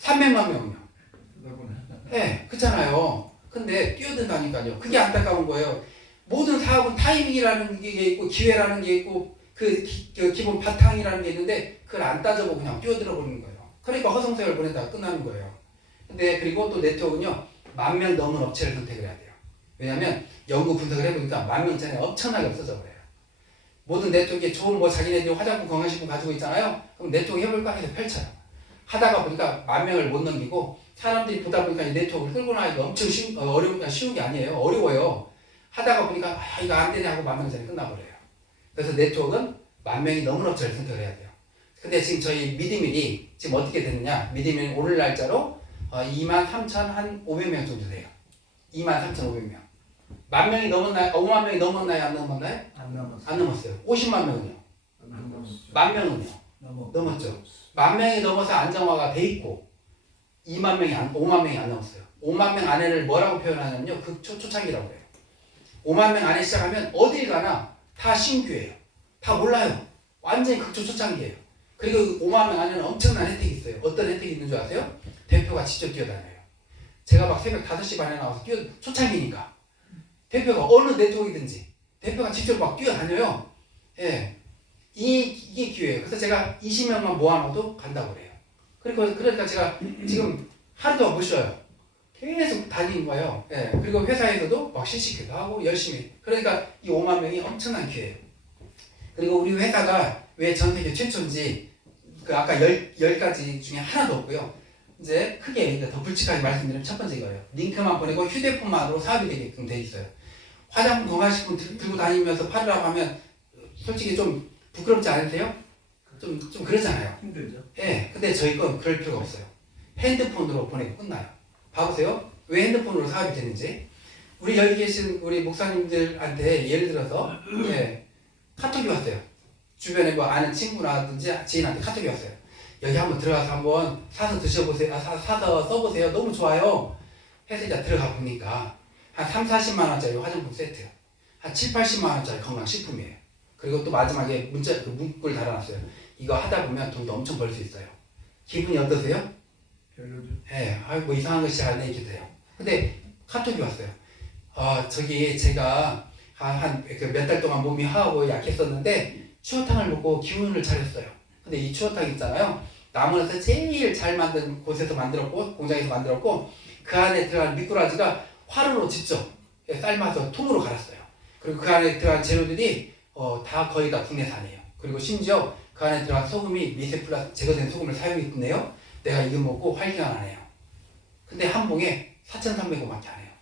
300만 명이요. 그렇잖아요. 근데 뛰어든다니까요. 그게 안타까운 거예요. 모든 사업은 타이밍이라는 게 있고 기회라는 게 있고 그 기본 바탕이라는 게 있는데 그걸 안 따져보고 그냥 뛰어들어 버리는 거예요. 그러니까 허송세월 보내다가 끝나는 거예요. 근데 그리고 또 네트워크는요. 10,000명 넘은 업체를 선택을 해야 돼요. 왜냐하면 연구 분석을 해보니까 10,000명 전에 엄청나게 없어져 버려요. 모든 네트워크에 좋은 뭐 자기네들이 화장품 건강식품 가지고 있잖아요. 그럼 네트워크 해볼까 해서 펼쳐요. 하다가 보니까 10,000명을 못 넘기고 사람들이 보다 보니까 이 네트워크를 끌고 나가기가 엄청 쉬운 게 아니에요. 어려워요. 하다가 보니까 이거 안 되네 하고 10,000명 전에 끝나버려요. 그래서 네트워크는 10,000명이 넘은 업체를 선택을 해야 돼요. 근데 지금 저희 미디밀이 지금 어떻게 됐느냐. 미디밀 오늘 날짜로 23,500명 정도 돼요. 23,500명. 10,000명이 넘었나요? 5만 명이 넘었나요? 안 넘었나요? 안 남았어. 안 넘었어요. 50만 명은요? 안 남았어. 10,000명은요? 넘었죠. 10,000명이 넘어서 안정화가 돼 있고 2만 명이 5만 명이 안 넘었어요. 5만 명 안에를 뭐라고 표현하냐면요. 초창기라고 해요. 5만 명 안에 시작하면 어딜 가나 다 신규예요. 다 몰라요. 완전히 초창기예요. 그리고 5만 명 안에는 엄청난 혜택이 있어요. 어떤 혜택이 있는 줄 아세요? 대표가 직접 뛰어다녀요. 제가 막 새벽 5시 반에 나와서 초창기니까 대표가 어느 네트워크이든지 대표가 직접 막 뛰어다녀요. 예, 이게 기회예요. 그래서 제가 20명만 모아놔도 간다고 그래요. 그러니까 제가 지금 하루도 못 쉬어요. 계속 다니는 거예요. 예, 그리고 회사에서도 막 실시키도 하고 열심히. 그러니까 이 5만 명이 엄청난 기회예요. 그리고 우리 회사가 왜 전 세계 최초인지 그 아까 10가지 중에 하나도 없고요. 이제 크게 더 굵직하게 말씀드리면 첫 번째 이거예요. 링크만 보내고 휴대폰만으로 사업이 되게끔 돼 있어요. 화장품, 건강식품 들고 다니면서 팔으라고 하면 솔직히 좀 부끄럽지 않으세요? 좀 그러잖아요. 힘들죠. 예, 근데 저희 건 그럴 필요가 없어요. 핸드폰으로 보내고 끝나요. 봐보세요. 왜 핸드폰으로 사업이 되는지. 우리 여기 계신 우리 목사님들한테 예를 들어서 예, 카톡이 왔어요. 주변에 뭐 아는 친구라든지 지인한테 카톡이 왔어요. 여기 한번 들어가서 한번 사서 드셔보세요. 사서 써보세요. 너무 좋아요. 해서 이제 들어가 보니까 한 3, 40만 원짜리 화장품 세트, 한 7, 80만 원짜리 건강식품이에요. 그리고 또 마지막에 문구를 달아놨어요. 이거 하다 보면 돈도 엄청 벌 수 있어요. 기분이 어떠세요? 별로죠. 예, 뭐 이상한 거 시작하네 이렇게 돼요. 근데 카톡이 왔어요. 저기 제가 한 몇 달 동안 몸이 하하고 약했었는데 추어탕을 먹고 기운을 차렸어요. 근데 이 추어탕 있잖아요. 나무에서 제일 잘 만든 곳에서 만들었고 공장에서 만들었고 그 안에 들어간 미꾸라지가 화로로 직접 삶아서 통으로 갈았어요. 그리고 그 안에 들어간 재료들이 다 거의 다 국내산이에요. 그리고 심지어 그 안에 들어간 소금이 미세플라스 제거된 소금을 사용했네요. 내가 이거 먹고 활기가 나네요. 근데 한 봉에 4,300원밖에 안 해요.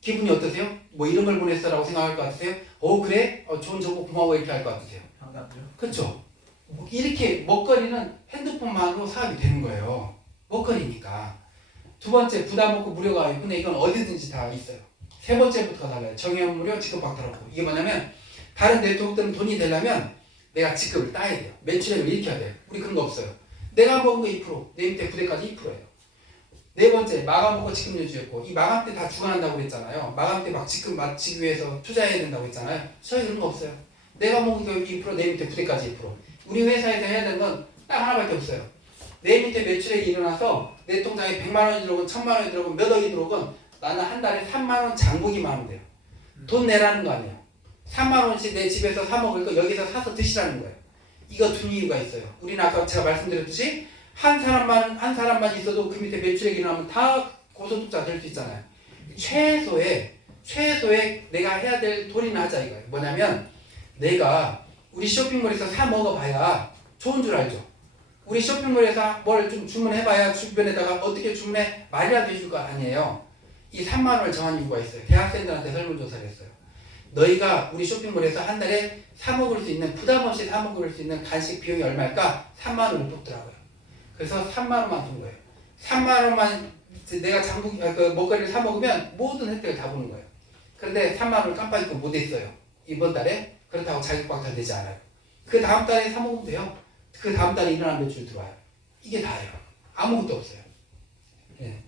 기분이 어떠세요? 뭐 이런 걸 보냈어라고 생각할 것 같으세요? 그래? 좋은 정보 고마워 이렇게 할 것 같으세요? 반갑죠. 그렇죠? 이렇게 먹거리는 핸드폰만으로 사업이 되는 거예요. 먹거리니까. 두 번째 부담 없고 무료가 있고 근데 이건 어디든지 다 있어요. 세 번째부터가 달라요. 정형 무료, 직급 박탈없고. 이게 뭐냐면 다른 네트워크들은 돈이 되려면 내가 직급을 따야 돼요. 매출액을 일으켜야 돼요. 우리 그런 거 없어요. 내가 먹은 거 2%, 내 밑에 부대까지 2%예요. 네 번째, 마감 먹고 지급 유지했고 이 마감 때 다 주관한다고 그랬잖아요. 마감 때 막 지급 맞추기 위해서 투자해야 된다고 했잖아요. 저희 그런 거 없어요. 내가 먹은 거 2%, 내 밑에 부대까지 2%. 우리 회사에서 해야 되는 건 딱 하나밖에 없어요. 내 밑에 매출액이 일어나서 내 통장에 100만 원이 들어오건 1000만 원이 들어오건 몇 억이 들어오건 나는 한 달에 3만 원 장보기만 하면 돼요. 돈 내라는 거 아니에요. 3만 원씩 내 집에서 사 먹을 거 여기서 사서 드시라는 거예요. 이거 둔 이유가 있어요. 우리는 아까 제가 말씀드렸듯이 한 사람만 있어도 그 밑에 매출액이 일어나면 다 고소득자 될 수 있잖아요. 최소의 내가 해야 될 돈이나 하자 이거예요. 뭐냐면 내가 우리 쇼핑몰에서 사 먹어봐야 좋은 줄 알죠. 우리 쇼핑몰에서 뭘 좀 주문해봐야 주변에다가 어떻게 주문해 말이라도 해줄 거 아니에요. 이 3만 원을 정한 이유가 있어요. 대학생들한테 설문조사를 했어요. 너희가 우리 쇼핑몰에서 한 달에 사 먹을 수 있는 부담 없이 사 먹을 수 있는 간식 비용이 얼마일까? 3만 원을 뽑더라고요. 그래서 3만 원만 준 거예요. 3만 원만 내가 먹거리를 사 먹으면 모든 혜택을 다 보는 거예요. 그런데 3만 원을 깜빡 잊고 못 했어요. 이번 달에. 그렇다고 자격 박탈되지 않아요. 그 다음 달에 사 먹으면 돼요. 그 다음 달에 일어나는 매출 들어와요. 이게 다예요. 아무것도 없어요. 예.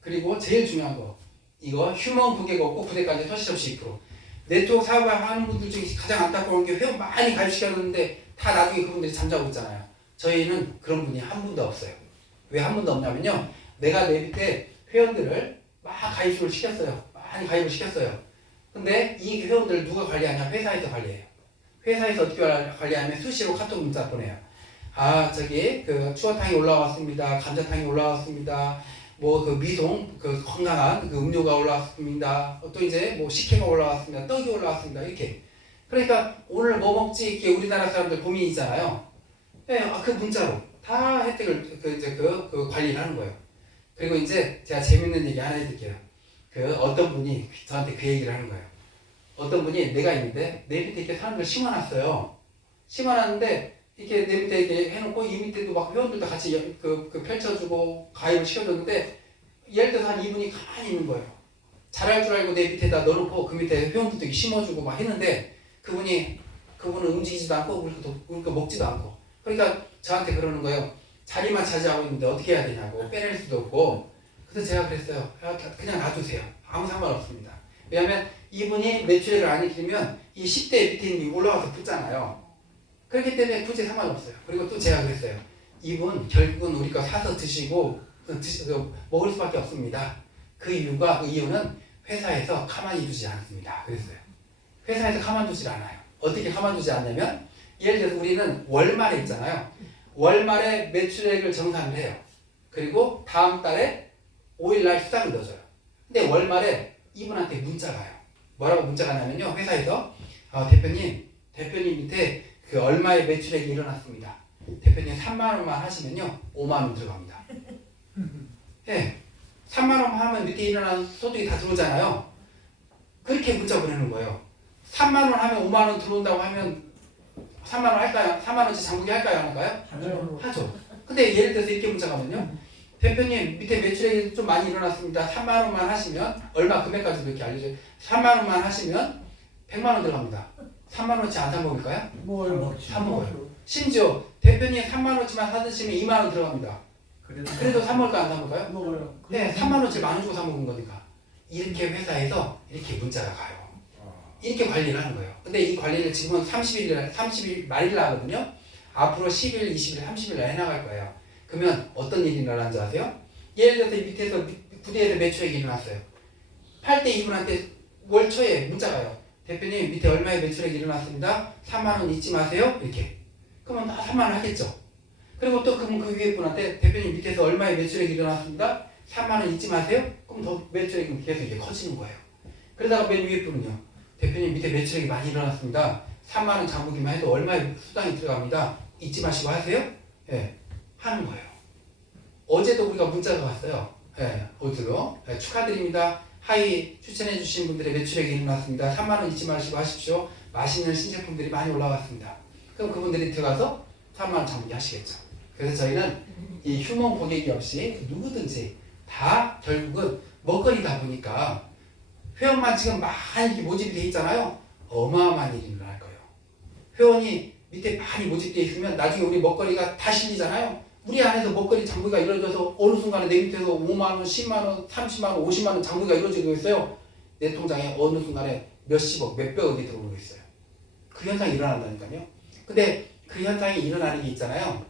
그리고 제일 중요한 거 이거 휴먼 고객 없고 부대까지 터치없이 2%. 네트워크 사업을 하는 분들 중에 가장 안타까운 게 회원 많이 가입시켰는데 다 나중에 그분들이 잠자고 있잖아요. 저희는 그런 분이 한 분도 없어요. 왜 한 분도 없냐면요. 내가 내 밑에 회원들을 막 가입을 시켰어요. 많이 가입을 시켰어요. 근데 이 회원들을 누가 관리하냐? 회사에서 관리해요. 회사에서 어떻게 관리하면 수시로 카톡 문자 보내요. 저기 그 추어탕이 올라왔습니다. 감자탕이 올라왔습니다. 뭐 그 미송 그 건강한 그 음료가 올라왔습니다. 또 이제 뭐 식혜가 올라왔습니다. 떡이 올라왔습니다. 이렇게. 그러니까 오늘 뭐 먹지? 이렇게 우리나라 사람들 고민이잖아요. 네, 그 문자로 다 혜택을 그 관리를 하는 거예요. 그리고 이제 제가 재밌는 얘기 하나 해드릴게요. 그 어떤 분이 저한테 그 얘기를 하는 거예요. 어떤 분이 내가 있는데 내 밑에 이렇게 사람들 심어놨어요. 심어놨는데 이렇게 내 밑에 이렇게 해놓고 이 밑에도 막 회원들도 같이 그 펼쳐주고 가입을 시켜줬는데 예를 들어서 한 이분이 가만히 있는 거예요. 잘할 줄 알고 내 밑에다 넣어놓고 그 밑에 회원들도 이렇게 심어주고 막 했는데 그분은 움직이지도 않고 우리 거 먹지도 않고 그러니까 저한테 그러는 거예요. 자리만 차지하고 있는데 어떻게 해야 되냐고 빼낼 수도 없고 그래서 제가 그랬어요. 그냥 놔두세요. 아무 상관없습니다. 왜냐하면 이분이 매출액을 안 일으키면 이 10대 밑에 있는 게 올라와서 붙잖아요. 그렇기 때문에 굳이 상관없어요. 그리고 또 제가 그랬어요. 이분 결국은 우리 거 사서 드시고 먹을 수밖에 없습니다. 그 이유는 회사에서 가만히 두지 않습니다. 그랬어요. 회사에서 가만두질 않아요. 어떻게 가만두지 않냐면 예를 들어서 우리는 월말에 있잖아요. 월말에 매출액을 정산을 해요. 그리고 다음 달에 5일날 수당을 넣어줘요. 근데 월말에 이분한테 문자가 와요. 뭐라고 문자가 나면요. 회사에서 대표님 밑에 그 얼마의 매출액이 일어났습니다. 대표님 3만 원만 하시면요. 5만 원 들어갑니다. 네. 3만 원 하면 밑에 일어난 소득이 다 들어오잖아요. 그렇게 문자 보내는 거예요. 3만 원 하면 5만 원 들어온다고 하면 3만 원 할까요? 3만 원치 장부기 할까요? 안 할까요? 하죠. 근데 예를 들어서 이렇게 문자가 오면요. 대표님 밑에 매출액이 좀 많이 일어났습니다. 3만 원만 하시면 얼마 금액까지 이렇게 알려줘요. 3만 원만 하시면 100만 원 들어갑니다. 3만 원치 안 사 먹을까요? 뭘 사 먹어요. 심지어 대표님 3만 원치만 사드시면 2만 원 들어갑니다. 그래도 사 먹을까 안 사 먹을까요? 먹어요. 네, 3만 원치 만 원 주고 사 먹은 거니까. 이렇게 회사에서 이렇게 문자가 가요. 이렇게 관리를 하는 거예요. 근데 이 관리를 지금은 30일 말일 하거든요. 앞으로 10일, 20일, 30일 해나갈 거예요. 그러면 어떤 일이 일어나는지 아세요? 예를 들어서 이 밑에서 부대에서 매출액이 일어났어요. 8대 2분한테 월 초에 문자가 와요. 대표님 밑에 얼마의 매출액이 일어났습니다. 3만 원 잊지 마세요. 이렇게. 그러면 3만 원 하겠죠. 그리고 또 그러면 그 위에 분한테 대표님 밑에서 얼마의 매출액이 일어났습니다. 3만 원 잊지 마세요. 그럼 더 매출액이 계속 이제 커지는 거예요. 그러다가 맨 위에 분은요. 대표님 밑에 매출액이 많이 일어났습니다. 3만 원 장부기만 해도 얼마의 수당이 들어갑니다. 잊지 마시고 하세요. 예, 하는 거예요. 어제도 우리가 문자가 왔어요. 예, 어제도 축하드립니다. 하이 추천해 주신 분들의 매출액이 일어났습니다. 3만 원 잊지 마시고 하십시오. 맛있는 신제품들이 많이 올라왔습니다. 그럼 그분들이 들어가서 3만 원 장부기 하시겠죠. 그래서 저희는 이 휴먼 고객이 없이 누구든지 다 결국은 먹거리다 보니까 회원만 지금 많이 모집이 돼 있잖아요. 어마어마한 일이 일어날 거예요. 회원이 밑에 많이 모집돼 있으면 나중에 우리 먹거리가 다 실리잖아요. 우리 안에서 먹거리 장부가 이루어져서 어느 순간에 내 밑에서 5만 원, 10만 원, 30만 원, 50만 원 장부가 이루어지고 있어요. 내 통장에 어느 순간에 몇십억, 몇백억이 들어오고 있어요. 그 현상이 일어난다니까요. 근데 그 현상이 일어나는 게 있잖아요.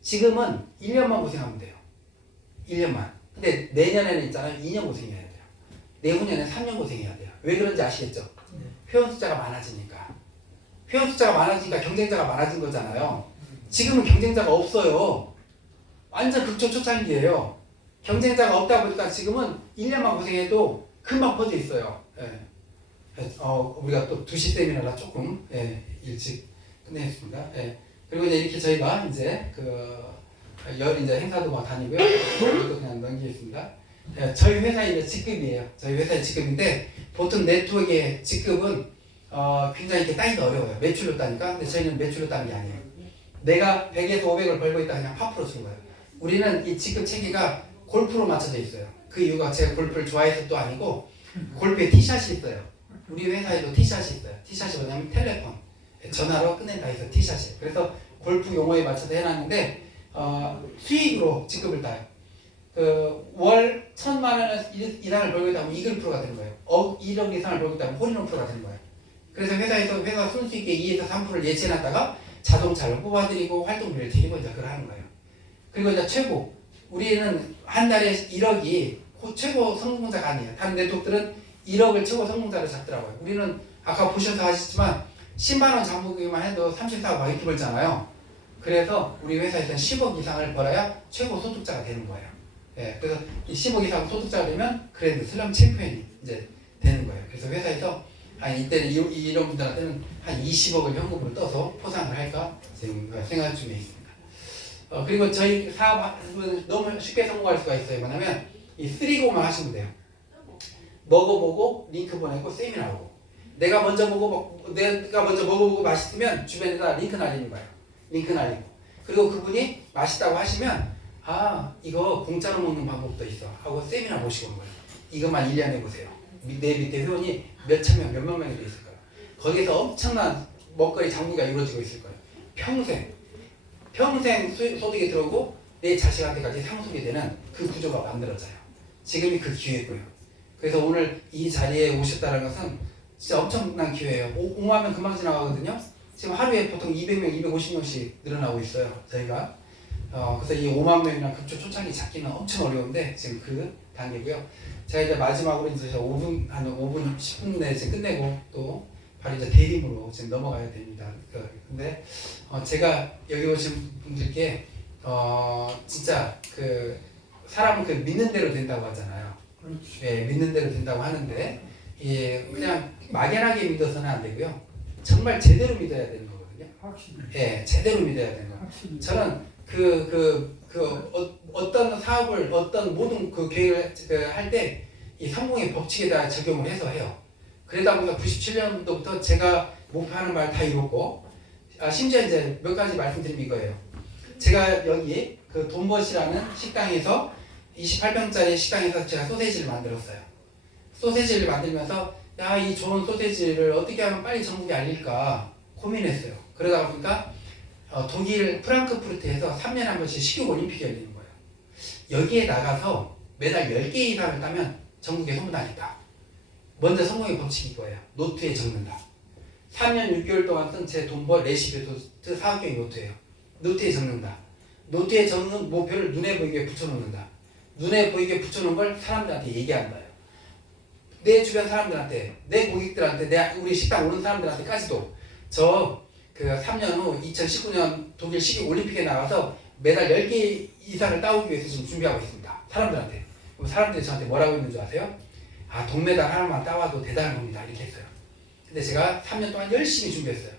지금은 1년만 고생하면 돼요. 1년만. 근데 내년에는 있잖아요. 2년 고생해야 돼요. 내후년에 3년 고생해야 돼요. 왜 그런지 아시겠죠? 회원 숫자가 많아지니까. 회원 숫자가 많아지니까 경쟁자가 많아진 거잖아요. 지금은 경쟁자가 없어요. 완전 극초초창기예요. 경쟁자가 없다 보니까 지금은 1년만 고생해도 금방 퍼져 있어요. 예. 우리가 또 2시 세미나라 조금 일찍 끝냈습니다. 예. 그리고 이제 이렇게 저희가 이제 이제 행사도 막 다니고요. 이것도 그냥 넘기겠습니다. 예, 저희 회사의 이제 직급이에요. 저희 회사의 직급인데 보통 네트워크의 직급은 굉장히 이렇게 따기가 어려워요. 매출로 따니까. 근데 저희는 매출로 따는 게 아니에요. 내가 100에서 500을 벌고 있다 그냥 8% 주는 거예요. 우리는 이 직급 체계가 골프로 맞춰져 있어요. 그 이유가 제가 골프를 좋아해서 또 아니고 골프에 티샷이 있어요. 우리 회사에도 티샷이 있어요. 티샷이 뭐냐면 텔레폰. 전화로 끝낸다 해서 티샷이에요. 그래서 골프 용어에 맞춰서 해놨는데 수익으로 직급을 따요. 월 1,000만 원 이상을 벌고 있다면 이글 프로가 되는 거예요. 1억 이상을 벌고 있다면 홀인원 프로가 되는 거예요. 그래서 회사 순수익의 2에서 3%를 예치해놨다가 자동차를 뽑아드리고 활동비를 드리고 이제 그걸 하는 거예요. 그리고 이제 최고 우리는 한 달에 1억이 최고 성공자가 아니에요. 다른 네트워크들은 1억을 최고 성공자로 잡더라고요. 우리는 아까 보셔서 아시지만 10만 원 장부기만 해도 34억 막 이렇게 벌잖아요. 그래서 우리 회사에서는 10억 이상을 벌어야 최고 소득자가 되는 거예요. 예, 그래서 이 10억 이상 소득자가 되면 그래도 슬럼 챔피언이 이제 되는 거예요. 그래서 회사에서 이때는 이런 분들한테는 한 20억을 현금으로 떠서 포상을 할까 지금 생각 중에 있습니다. 그리고 저희 사업은 너무 쉽게 성공할 수가 있어요. 뭐냐면 이 3고만 하시면 돼요. 먹어보고 링크 보내고 세미나 오고. 내가 먼저 먹어보고 맛있으면 주변에다 링크 날리는 거예요. 링크 날리고. 그리고 그분이 맛있다고 하시면 이거 공짜로 먹는 방법도 있어 하고 세미나 모시고 온 거예요. 이것만 1년 해보세요. 내 밑에 회원이 몇천 명, 몇만 명이 돼 있을 거예요. 거기서 엄청난 먹거리 장부가 이루어지고 있을 거예요. 평생 평생 소득이 들어오고 내 자식한테까지 상속이 되는 그 구조가 만들어져요. 지금이 그 기회고요. 그래서 오늘 이 자리에 오셨다는 것은 진짜 엄청난 기회예요. 5만 명 금방 지나가거든요. 지금 하루에 보통 200명, 250명씩 늘어나고 있어요. 저희가. 그래서 이 5만 명이나 급조 초창기 잡기는 엄청 어려운데 지금 그 단계고요. 제가 이제 마지막으로 이제 5분, 10분 내에 지금 끝내고 또 바로 이제 대림으로 지금 넘어가야 됩니다. 근데 제가 여기 오신 분들께 진짜 그 사람은 그 믿는 대로 된다고 하잖아요. 그렇지. 예, 믿는 대로 된다고 하는데 예, 그냥 막연하게 믿어서는 안 되고요. 정말 제대로 믿어야 되는 거거든요. 확실히. 예, 제대로 믿어야 되는 거. 확실히. 저는 어떤 사업을 어떤 모든 그 계획을 할 때 이 성공의 법칙에 대한 적용을 해서 해요. 그러다 보니까 97년도부터 제가 목표하는 말 다 이뤘고 심지어 이제 몇 가지 말씀드리면 이거예요. 제가 여기 그 돈벗이라는 식당에서 28평짜리 식당에서 제가 소세지를 만들었어요. 소세지를 만들면서 야, 이 좋은 소세지를 어떻게 하면 빨리 전국에 알릴까 고민했어요. 그러다 보니까 독일 프랑크푸르트에서 3년에 한 번씩 식욕 올림픽이 열리는 거예요. 여기에 나가서 매달 10개 이상을 따면 전국에 소문나겠다. 먼저 성공의 법칙이 이거예요. 노트에 적는다. 3년 6개월 동안 쓴 제 돈벌 레시피 노트 사업경이 노트예요. 노트에 적는다. 노트에 적는 목표를 눈에 보이게 붙여놓는다. 눈에 보이게 붙여놓은 걸 사람들한테 얘기한다. 내 주변 사람들한테, 내 고객들한테, 우리 식당 오는 사람들한테까지도 저 그 3년 후 2019년 독일 식욕 올림픽에 나가서 매달 10개 이상을 따오기 위해서 지금 준비하고 있습니다. 사람들한테. 그럼 사람들이 저한테 뭐라고 했는 줄 아세요? 아, 동메달 하나만 따와도 대단한 겁니다. 이렇게 했어요. 근데 제가 3년 동안 열심히 준비했어요.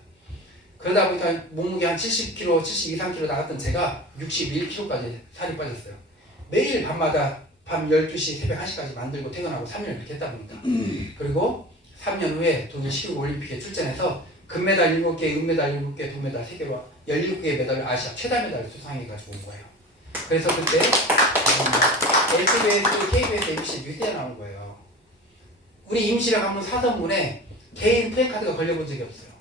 그러다 보니까 몸무게 한 70kg, 72, 3kg 나갔던 제가 61kg까지 살이 빠졌어요. 매일 밤마다 밤 12시, 새벽 1시까지 만들고 퇴근하고 3년을 그렇게 했다 보니까. 그리고 3년 후에 독일 식욕 올림픽에 출전해서 금메달 7개, 은메달 7개, 동메달 3개로 17개의 메달을 아시아 최다 메달을 수상해가지고 온 거예요. 그래서 그때 SBS, KBS, MBC 뉴스에 나온 거예요. 우리 임시력 한번 사선문에 개인 프랜카드가 걸려본 적이 없어요.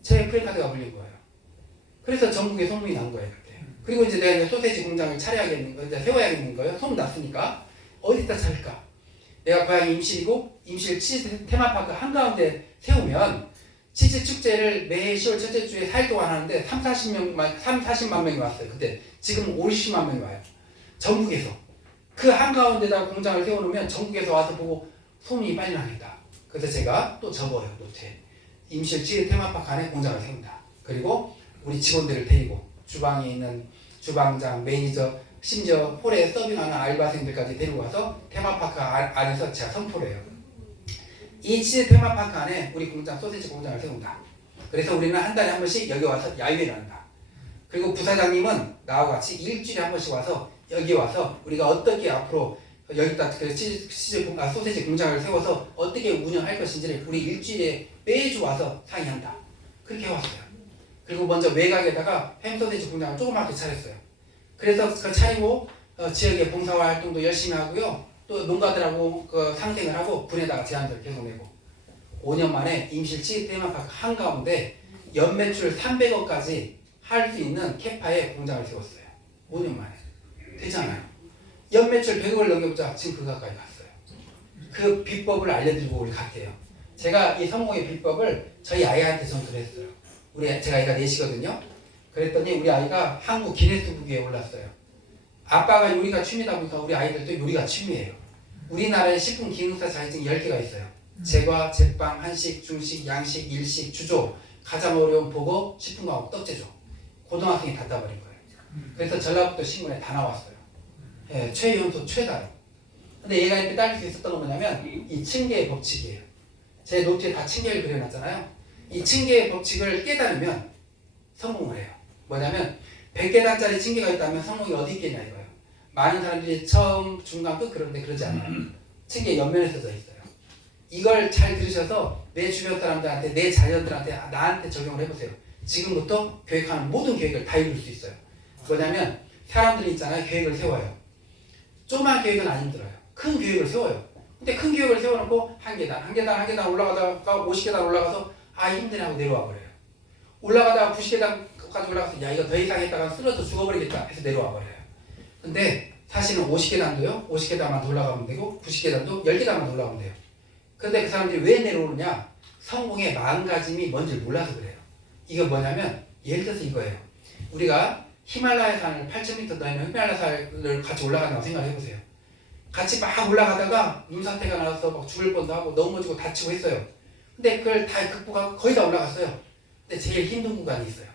제 프랜카드가 걸린 거예요. 그래서 전국에 소문이 난 거예요. 그때. 그리고 이제 내가 이제 소세지 공장을 차려야겠는 거, 이제 세워야겠는 거예요. 소문 났으니까 어디다 차릴까? 내가 고향이 임실이고 임실 치즈 테마파크 한가운데 세우면 치즈 축제를 매 10월 첫째 주에 4일 동안 하는데 40만 명이 왔어요. 그때 지금 50만 명이 와요. 전국에서. 그 한가운데다가 공장을 세워놓으면 전국에서 와서 보고 소문이 빨리 나겠다. 그래서 제가 또 적어요. 노트에. 임실 치즈 테마파크 안에 공장을 세운다. 그리고 우리 직원들을 데리고 주방에 있는 주방장, 매니저, 심지어 홀에 서빙하는 알바생들까지 데리고 가서 테마파크 안에서 제가 선포를 해요. 이 치즈 테마파크 안에 우리 공장, 소세지 공장을 세운다. 그래서 우리는 한 달에 한 번씩 여기 와서 야유회를 한다. 그리고 부사장님은 나와 같이 일주일에 한 번씩 와서 여기 와서 우리가 어떻게 앞으로 여기다 그 소세지 공장을 세워서 어떻게 운영할 것인지를 우리 일주일에 매주 와서 상의한다. 그렇게 해왔어요. 그리고 먼저 외곽에다가 햄소세지 공장을 조그맣게 차렸어요. 그래서 그 차리고 지역의 봉사활 활동도 열심히 하고요. 또 농가들하고 그 상생을 하고 분에다가 제안서를 계속 내고 5년 만에 임실 치즈 테마파크 한가운데 연매출 300억까지 할 수 있는 캐파에 공장을 세웠어요. 5년 만에. 되잖아요. 연매출 100억을 넘겨보자. 지금 그 가까이 갔어요. 그 비법을 알려드리고 우리 갈게요. 제가 이 성공의 비법을 저희 아이한테 전수를 했어요. 제가 아이가 4시거든요. 그랬더니 우리 아이가 한국 기네스북에 올랐어요. 아빠가 요리가 취미다 보니까 우리 아이들도 요리가 취미예요. 우리나라에 식품 기능사 자격증이 10개가 있어요. 제과, 제빵, 한식, 중식, 양식, 일식, 주조, 가장 어려운 보고, 식품과학, 떡제조. 고등학생이 다 따버린 거예요. 그래서 전라북도 신문에 다 나왔어요. 예, 최연소 최다요. 근데 얘가 이렇게 딸릴 수 있었던 건 뭐냐면 이 층계의 법칙이에요. 제 노트에 다 층계를 그려놨잖아요. 이 층계의 법칙을 깨달으면 성공을 해요. 뭐냐면 100계단짜리 층계가 있다면 성공이 어디 있겠냐 이거예요. 많은 사람들이 처음, 중간, 끝 그러는데 그러지 않아요. 층계 옆면에 써져 있어요. 이걸 잘 들으셔서 내 주변 사람들한테, 내 자녀들한테, 나한테 적용을 해보세요. 지금부터 계획하는 모든 계획을 다 이룰 수 있어요. 뭐냐면 사람들이 있잖아요. 계획을 세워요. 조그만 계획은 안 힘들어요. 큰 계획을 세워요. 근데 큰 계획을 세워놓고 한 계단 올라가다가 50계단 올라가서 힘드네 하고 내려와 버려요. 올라가다가 90계단 가지고 올라가서 야 이거 더 이상 했다가 쓰러져 죽어버리겠다 해서 내려와 버려요. 근데 사실은 50계단도요. 50계단만 올라가면 되고 90계단도 10계단만 올라가면 돼요. 근데 그 사람들이 왜 내려오느냐? 성공의 마음가짐이 뭔지 몰라서 그래요. 이거 뭐냐면 예를 들어서 이거예요. 우리가 히말라야 산을 8,000m 더 있는 히말라야 산을 같이 올라간다고 생각을 해보세요. 같이 막 올라가다가 눈사태가 나서 막 죽을 뻔도 하고 넘어지고 다치고 했어요. 근데 그걸 다 극복하고 거의 다 올라갔어요. 근데 제일 힘든 구간이 있어요.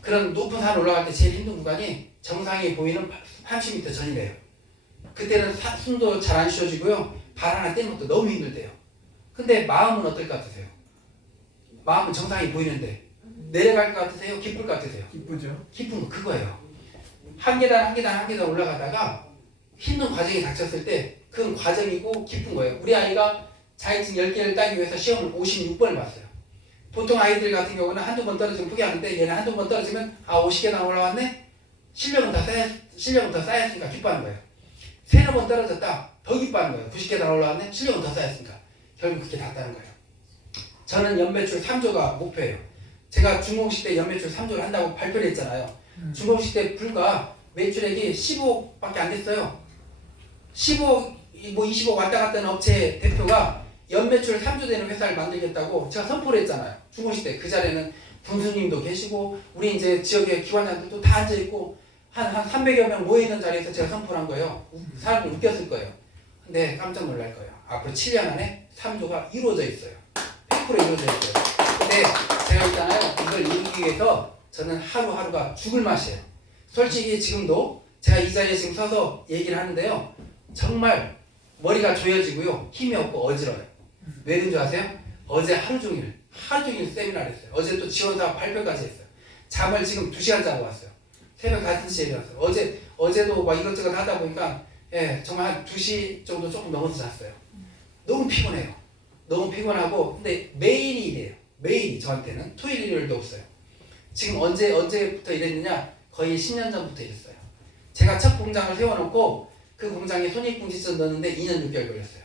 그런 높은 산 올라갈 때 제일 힘든 구간이 정상이 보이는 30m 전이래요. 그때는 숨도 잘 안 쉬어지고요. 발 하나 떼는 것도 너무 힘들대요. 근데 마음은 어떨 것 같으세요? 마음은 정상이 보이는데 내려갈 것 같으세요? 기쁠 것 같으세요? 기쁘죠? 기쁜 거 그거예요. 한 계단 한 계단 한 계단 올라가다가 힘든 과정이 닥쳤을 때 그건 과정이고 기쁜 거예요. 우리 아이가 자격증 10개를 따기 위해서 시험을 56번을 봤어요. 보통 아이들 같은 경우는 한두 번 떨어지면 포기하는데 얘는 한두 번 떨어지면 50계단 올라왔네? 실력은 더 쌓였으니까 기뻐하는 거예요. 세네 번 떨어졌다 더 기뻐하는 거예요. 90계단 올라왔네? 실력은 더 쌓였으니까. 결국 그게 닿다는 거예요. 저는 연매출 3조가 목표예요. 제가 중공식 때 연매출 3조를 한다고 발표를 했잖아요. 중공식 때 불과 매출액이 15억밖에 안 됐어요. 15억, 뭐 20억 왔다 갔다 하는 업체 대표가 연매출 3조 되는 회사를 만들겠다고 제가 선포를 했잖아요. 중공식 때. 그 자리에는 군수님도 계시고 우리 이제 지역의 기관장들도 다 앉아있고 한 300여 명 모여있는 자리에서 제가 선포를 한 거예요. 사람들 웃겼을 거예요. 근데 깜짝 놀랄 거예요. 앞으로 7년 안에 3조가 이루어져 있어요. 100% 이루어져 있어요. 근데 제가 있잖아요. 이걸 이루기 위해서 저는 하루하루가 죽을 맛이에요. 솔직히 지금도 제가 이 자리에 지금 서서 얘기를 하는데요. 정말 머리가 조여지고요. 힘이 없고 어지러워요. 왜 그런 줄 아세요? 어제 하루 종일 세미나를 했어요. 어제 또 지원사업 발표까지 했어요. 잠을 지금 2시간 자고 왔어요. 새벽 5시에 일어났어요. 어제도 막 이것저것 하다 보니까 예, 정말 한 2시 정도 조금 넘어서 잤어요. 너무 피곤해요. 너무 피곤하고 근데 매일이 이래요. 매일이 저한테는 토요일 일요일도 없어요. 지금 언제부터 이랬느냐? 거의 10년 전부터 이랬어요. 제가 첫 공장을 세워놓고 그 공장에 손익공제점 넣었는데 2년 6개월 걸렸어요.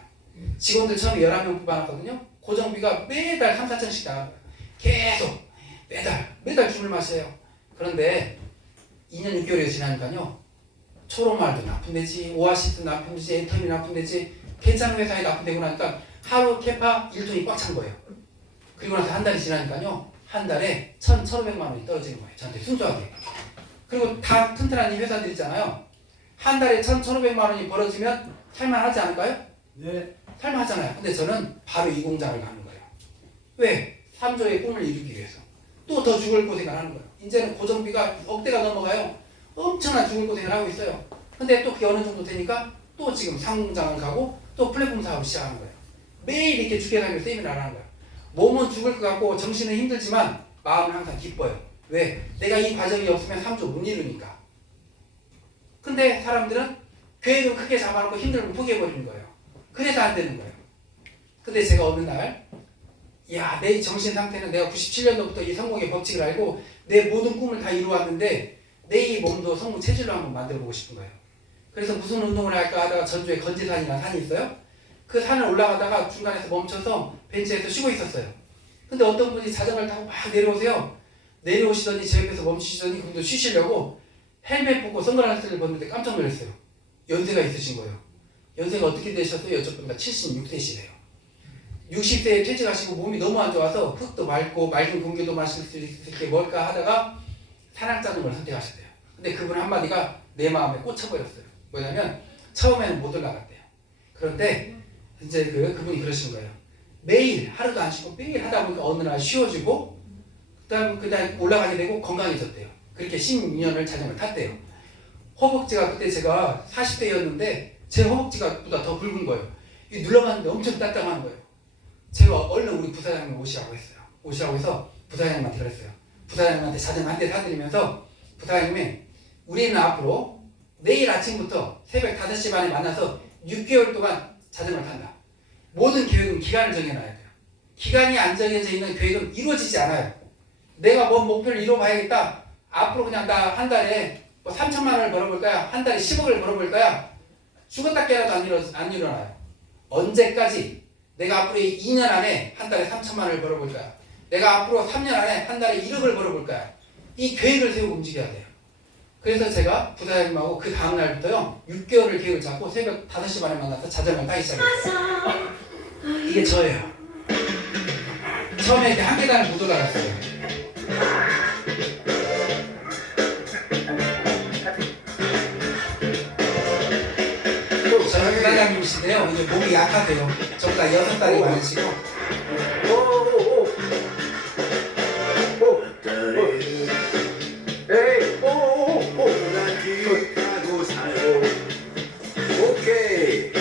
직원들 처음에 11명 뽑아놨거든요. 고정비가 매달 3, 4천씩 나가요. 계속 매달 죽을 맛이에요. 그런데 2년 6개월이 지나니까요. 초록말도 납품되지, 오아시스 납품되지, 엔터미 납품되지, 괜찮은 회사에 납품되고 나니까 하루 캐파 1톤이 꽉 찬 거예요. 그리고 나서 한 달이 지나니까요. 한 달에 1,500만 원이 떨어지는 거예요. 저한테 순수하게. 그리고 다 튼튼한 이 회사들 있잖아요. 한 달에 1,500만 원이 벌어지면 살만하지 않을까요? 네. 살만하잖아요. 근데 저는 바로 이 공장을 가는 거예요. 왜? 3조의 꿈을 이루기 위해서. 또 더 죽을 고생을 하는 거예요. 이제는 고정비가 억대가 넘어가요. 엄청난 죽을 고생을 하고 있어요. 근데 또 그게 어느 정도 되니까 또 지금 상공장을 가고 또 플랫폼 사업을 시작하는 거예요. 매일 이렇게 주계산으로 세미나를 하는 거예요. 몸은 죽을 것 같고 정신은 힘들지만 마음은 항상 기뻐요. 왜? 내가 이 과정이 없으면 3조 못 이루니까. 근데 사람들은 계획은 크게 잡아놓고 힘들면 포기해버리는 거예요. 그래서 안 되는 거예요. 근데 제가 어느 날 내 정신 상태는 내가 97년도부터 이 성공의 법칙을 알고 내 모든 꿈을 다 이루었는데 내 이 몸도 성공 체질로 한번 만들어보고 싶은 거예요. 그래서 무슨 운동을 할까 하다가 전주에 건지산이라는 산이 있어요. 그 산을 올라가다가 중간에서 멈춰서 벤치에서 쉬고 있었어요. 근데 어떤 분이 자전거를 타고 막 내려오세요. 내려오시더니 제 옆에서 멈추시더니 그분도 쉬시려고 헬멧 벗고 선글라스를 벗는데 깜짝 놀랐어요. 연세가 있으신 거예요. 연세가 어떻게 되셨어요? 여쭤보니까 76세시래요. 60세에 퇴직하시고 몸이 너무 안 좋아서 흙도 맑고 맑은 공기도 마실 수 있게 뭘까 하다가 산악자전거를 선택하셨대요. 근데 그분 한마디가 내 마음에 꽂혀버렸어요. 뭐냐면 처음에는 못 올라갔대요. 그런데 이제 그분이 그러신 거예요. 매일 하루도 안 쉬고 매일 하다 보니까 어느 날 쉬워지고 그다음 올라가게 되고 건강해졌대요. 그렇게 16년을 자전거를 탔대요. 허벅지가 그때 제가 40대였는데 제 허벅지가 보다 더 굵은 거예요. 이 눌러봤는데 엄청 딱딱한 거예요. 제가 얼른 우리 부사장님 오시라고 했어요. 오시라고 해서 부사장님한테 그랬어요. 부사장님한테 자전거 한 대 사드리면서 부사장님이 우리는 앞으로 내일 아침부터 새벽 5시 반에 만나서 6개월 동안 자전거를 탄다. 모든 계획은 기간을 정해놔야 돼요. 기간이 안 정해져 있는 계획은 이루어지지 않아요. 내가 뭔 목표를 이뤄봐야겠다. 앞으로 그냥 나 한 달에 뭐 3천만 원을 벌어볼 거야. 한 달에 10억을 벌어볼 거야. 죽었다 깨라도 안 일어나요. 언제까지? 내가 앞으로 2년 안에 한 달에 3천만 원을 벌어볼 거야. 내가 앞으로 3년 안에 한 달에 1억을 벌어볼 거야. 이 계획을 세우고 움직여야 돼요. 그래서 제가 부사장님하고 그 다음 날부터요 6개월을 계획을 잡고 새벽 5시 반에 만나서 자전거를 타기 시작했어요. 이게 저예요. 처음에 이렇게 한 계단을 못 올라갔어요. 저는 부사장님이신데요. 이제 몸이 약하세요. 저보다 6살이 많으시고. 오케이.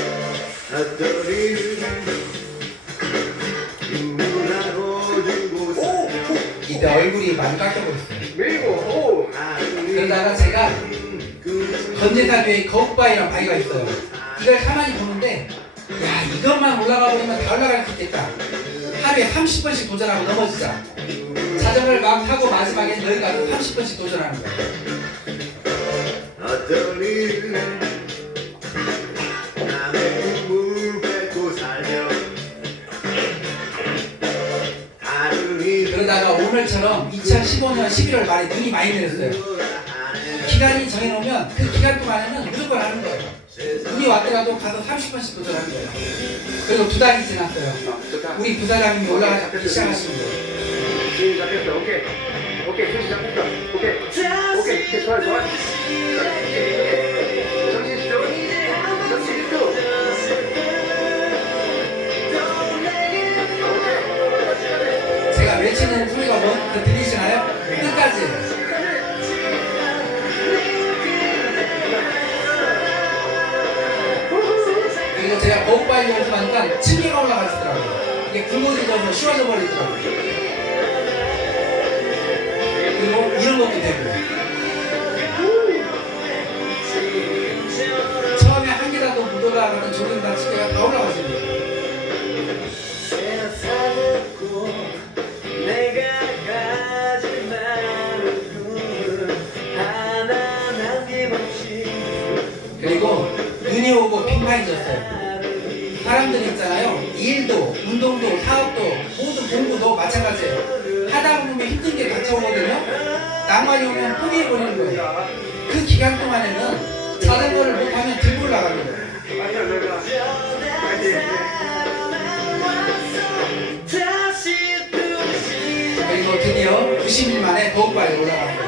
이때 얼굴이 많이 깎여버렸어요. 밀고 그러다가 제가 건재사교에 거북바위라는 바위가 있어요. 이걸 가만히 보는데 야 이것만 올라가 버리면 다 올라갈 수 있겠다. 하루에 30번씩 도전하고 넘어지자. 자전거를 막 타고 마지막에 여기 가서 30번씩 도전하는 거예요. 그러다가 오늘처럼 2015년 11월 말에 눈이 많이 내렸어요. 기간이 정해놓으면 그 기간 동안에는 무조건 하는 거예요. 눈이 왔더라도 가서 30번씩 도전하는 거예요. 그리고 2달이 지났어요. 우리 부사장님이 올라가기 시작하시는 거예요. 시작했어. 오케이 시작했어. 오케이 좋아 정신 제가 외치는 소리가 뭐 들리시나요? 끝까지. 그리고 제가 거북바위 연습하니까 층계가 올라가시더라고요. 이게 굵어지져서 쉬워져 버리더라고요. 그리고 이런 것도 되고. 처음에 한 개라도 못 올라가던 조경단 층계가 다 올라가십니다. 그리고 눈이 오고 빙판해졌어요. 사람들이 있잖아요. 일도, 운동도, 사업도, 모든 공부도 마찬가지예요. 하다 보면 힘든 게 닥쳐오거든요. 낭만이 오면 포기해버리는 거예요. 그 기간 동안에는 자전거를 못하면 들고 올라가는 거예요. 그리고 드디어 90일 만에 거북바위에 올라갔어요.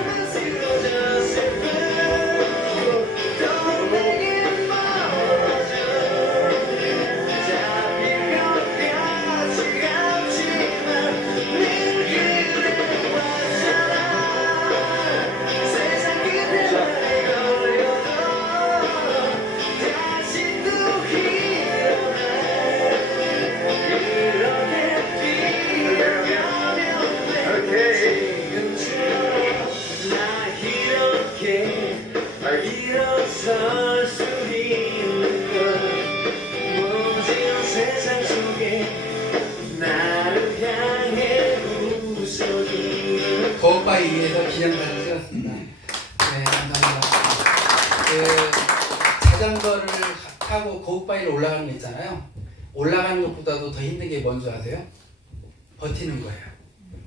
거북바위 위에서 기념사진을 찍었습니다. 네, 감사합니다. 자전거를 타고 거북바위를 올라가는 거 있잖아요. 올라가는 것보다도 더 힘든 게 뭔지 아세요? 버티는 거예요.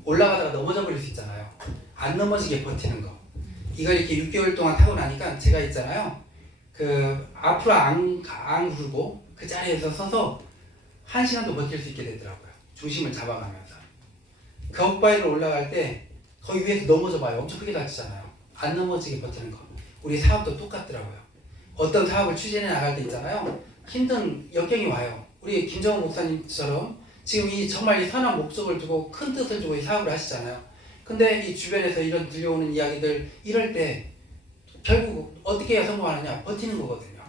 올라가다가 넘어져 버릴 수 있잖아요. 안 넘어지게 버티는 거. 이걸 이렇게 6개월 동안 타고 나니까 제가 있잖아요. 앞으로 안 굴고 그 자리에서 서서 1시간도 버틸 수 있게 되더라고요. 중심을 잡아가면서. 거북바위를 올라갈 때 거기 위에서 넘어져 봐요. 엄청 크게 다치잖아요. 안 넘어지게 버티는 거. 우리 사업도 똑같더라고요. 어떤 사업을 추진해 나갈 때 있잖아요. 힘든 역경이 와요. 우리 김정은 목사님처럼 지금 정말 이 선한 목적을 두고 큰 뜻을 두고 이 사업을 하시잖아요. 근데 이 주변에서 이런 들려오는 이야기들 이럴 때 결국 어떻게 해야 성공하느냐? 버티는 거거든요.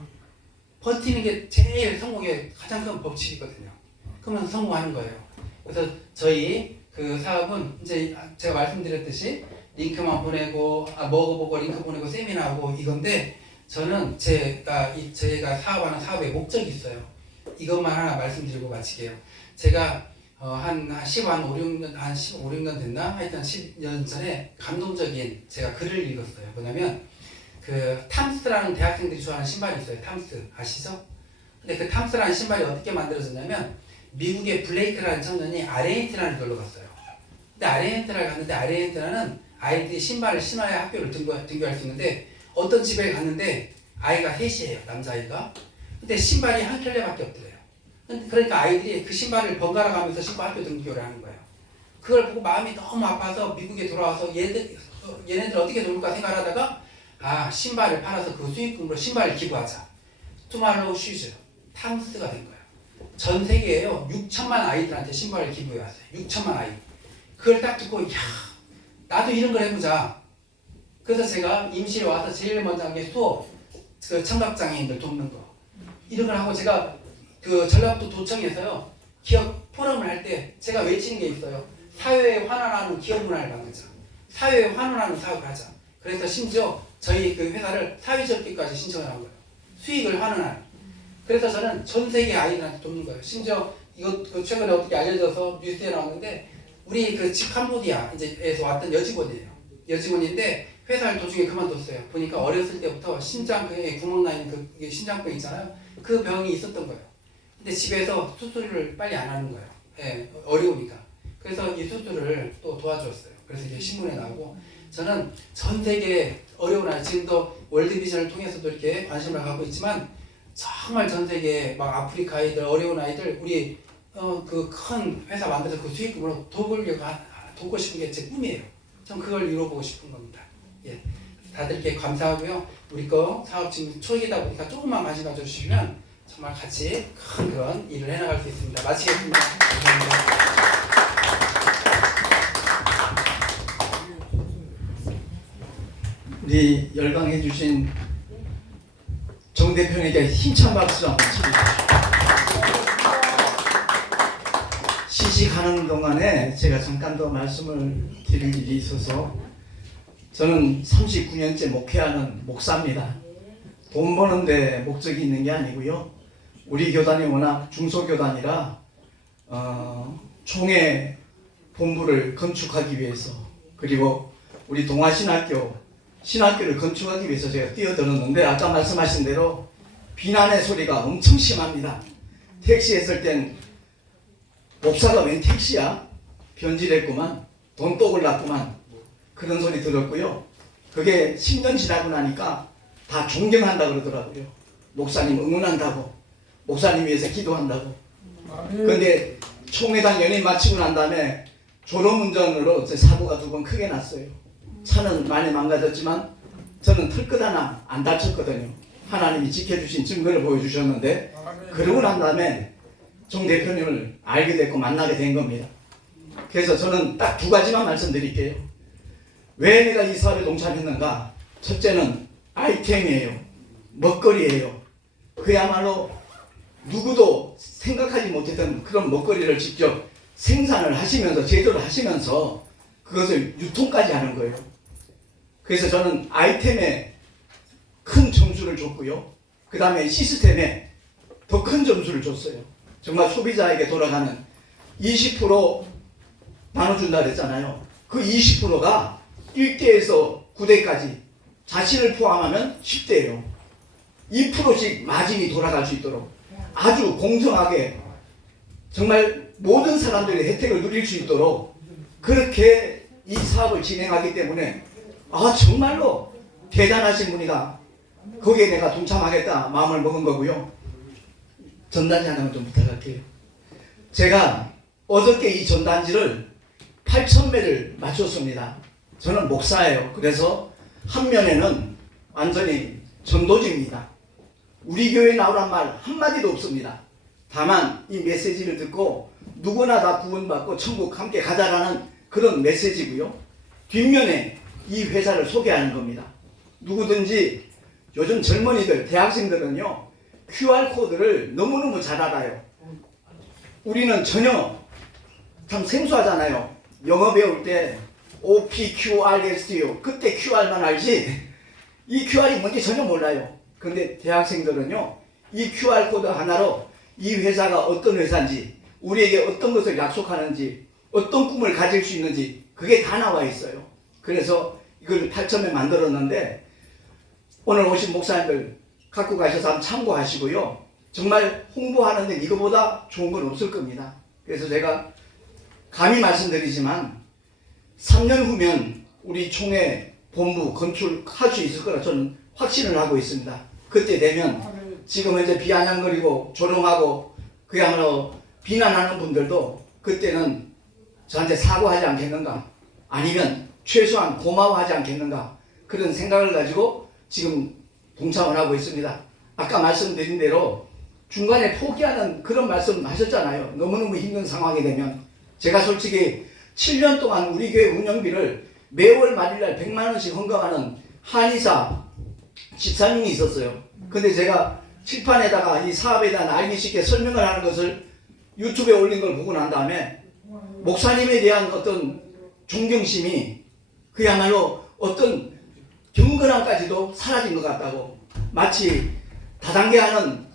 버티는 게 제일 성공의 가장 큰 법칙이거든요. 그러면 성공하는 거예요. 그래서 저희 그 사업은 이제 제가 말씀드렸듯이 링크만 보내고 먹어보고 링크 보내고 세미나하고 이건데 저는 제가 사업하는 사업의 목적이 있어요. 이것만 하나 말씀드리고 마칠게요. 제가 한 15, 16년 됐나? 하여튼 10년 전에 감동적인 제가 글을 읽었어요. 뭐냐면 탐스라는 대학생들이 좋아하는 신발이 있어요. 탐스 아시죠? 근데 그 탐스라는 신발이 어떻게 만들어졌냐면 미국의 블레이크라는 청년이 아르헨티나를 놀러 갔어요. 근데 아르헨티나를 갔는데 아르헨티나는 아이들이 신발을 신어야 학교를 등교할 수 있는데 어떤 집에 갔는데 아이가 셋이에요. 남자아이가. 근데 신발이 한 켤레밖에 없더래요. 그러니까 아이들이 그 신발을 번갈아 가면서 신고 학교 등교를 하는 거예요. 그걸 보고 마음이 너무 아파서 미국에 돌아와서 얘네들 어떻게 놀까 생각하다가 아, 신발을 팔아서 그 수익금으로 신발을 기부하자. 투마로우 슈즈 탐스가 된 거예요. 전 세계에요 6천만 아이들한테 신발을 기부해 왔어요. 6천만 아이. 그걸 딱 듣고 야, 나도 이런 걸 해보자. 그래서 제가 임실에 와서 제일 먼저 한 게 수업, 그 청각장애인들 돕는 거. 이런 걸 하고 제가 그 전라북도 도청에서요 기업 포럼을 할 때 제가 외치는 게 있어요. 사회에 환원하는 기업 문화를 만들자. 사회에 환원하는 사업을 하자. 그래서 심지어 저희 그 회사를 사회적기까지 신청을 한 거예요. 수익을 환원하는. 그래서 저는 전 세계 아이들한테 돕는 거예요. 심지어 이거 최근에 어떻게 알려져서 뉴스에 나왔는데 우리 그 집 캄보디아에서 왔던 여직원이에요. 여직원인데 회사를 도중에 그만뒀어요. 보니까 어렸을 때부터 심장병에 구멍 나 있는 그 심장병 있잖아요. 그 병이 있었던 거예요. 근데 집에서 수술을 빨리 안 하는 거예요. 예, 어려우니까. 그래서 이 수술을 또 도와줬어요. 그래서 이제 신문에 나오고 저는 전 세계 어려운 아이 지금도 월드비전을 통해서도 이렇게 관심을 갖고 있지만 정말 전 세계 막 아프리카 아이들 어려운 아이들 우리 그 큰 회사 만들어서 그 수익금으로 돕고 싶은 게 제 꿈이에요. 전 그걸 이뤄보고 싶은 겁니다. 예, 다들 이렇게 감사하고요. 우리 거 사업 지금 초기다 보니까 조금만 관심 가져주시면 정말 같이 큰 그런 일을 해나갈 수 있습니다. 마치겠습니다. 감사합니다. 우리 열강해 주신 정 대표에게 힘찬 박수 한번 치주십시오. 시식하는 동안에 제가 잠깐 더 말씀을 드릴 일이 있어서 저는 39년째 목회하는 목사입니다. 돈 버는데 목적이 있는 게 아니고요. 우리 교단이 워낙 중소교단이라 총회 본부를 건축하기 위해서 그리고 우리 신학교를 건축하기 위해서 제가 뛰어들었는데 아까 말씀하신 대로 비난의 소리가 엄청 심합니다. 택시에 있을 땐 목사가 웬 택시야? 변질했구만. 돈독을 났구만. 그런 소리 들었고요. 그게 10년 지나고 나니까 다 존경한다 그러더라고요. 목사님 응원한다고. 목사님 위해서 기도한다고. 그런데 총회당 연임 마치고 난 다음에 졸음운전으로 제 사고가 2번 크게 났어요. 차는 많이 망가졌지만 저는 털끝 하나 안 다쳤거든요. 하나님이 지켜주신 증거를 보여주셨는데 그러고 난 다음에 정 대표님을 알게 됐고 만나게 된 겁니다. 그래서 저는 딱 2가지만 말씀드릴게요. 왜 내가 이 사업에 동참했는가? 첫째는 아이템이에요. 먹거리예요. 그야말로 누구도 생각하지 못했던 그런 먹거리를 직접 생산을 하시면서 제조를 하시면서 그것을 유통까지 하는 거예요. 그래서 저는 아이템에 큰 점수를 줬고요. 그 다음에 시스템에 더 큰 점수를 줬어요. 정말 소비자에게 돌아가는 20% 나눠준다 그랬잖아요. 그 20%가 1대에서 9대까지 자신을 포함하면 10대예요. 2%씩 마진이 돌아갈 수 있도록 아주 공정하게 정말 모든 사람들이 혜택을 누릴 수 있도록 그렇게 이 사업을 진행하기 때문에 정말로 대단하신 분이다. 거기에 내가 동참하겠다 마음을 먹은 거고요. 전단지 하나만 좀 부탁할게요. 제가 어저께 이 전단지를 8,000매를 맞췄습니다. 저는 목사예요. 그래서 한 면에는 완전히 전도지입니다. 우리 교회 나오란 말 한마디도 없습니다. 다만 이 메시지를 듣고 누구나 다 구원받고 천국 함께 가자라는 그런 메시지고요. 뒷면에 이 회사를 소개하는 겁니다. 누구든지 요즘 젊은이들, 대학생들은요. QR코드를 너무너무 잘 알아요. 우리는 전혀 참 생소하잖아요. 영어 배울 때 OPQRST요. 그때 QR만 알지 이 QR이 뭔지 전혀 몰라요. 그런데 대학생들은요. 이 QR코드 하나로 이 회사가 어떤 회사인지 우리에게 어떤 것을 약속하는지 어떤 꿈을 가질 수 있는지 그게 다 나와 있어요. 그래서 이걸 8,000매 만들었는데 오늘 오신 목사님들 갖고 가셔서 한번 참고하시고요. 정말 홍보하는 데 이거보다 좋은 건 없을 겁니다. 그래서 제가 감히 말씀드리지만 3년 후면 우리 총회 본부 건축할 수 있을 거라 저는 확신을 하고 있습니다. 그때 되면 지금 이제 비아냥거리고 조롱하고 그야말로 비난하는 분들도 그때는 저한테 사과하지 않겠는가, 아니면 최소한 고마워하지 않겠는가, 그런 생각을 가지고 지금 동참을 하고 있습니다. 아까 말씀드린 대로 중간에 포기하는 그런 말씀 하셨잖아요. 너무너무 힘든 상황이 되면. 제가 솔직히 7년 동안 우리 교회 운영비를 매월 말일날 100만 원씩 헌금하는 한의사 집사님이 있었어요. 근데 제가 칠판에다가 이 사업에 대한 알기 쉽게 설명을 하는 것을 유튜브에 올린 걸 보고 난 다음에 목사님에 대한 어떤 존경심이 그야말로 어떤 경건함까지도 사라진 것 같다고, 마치 다단계하는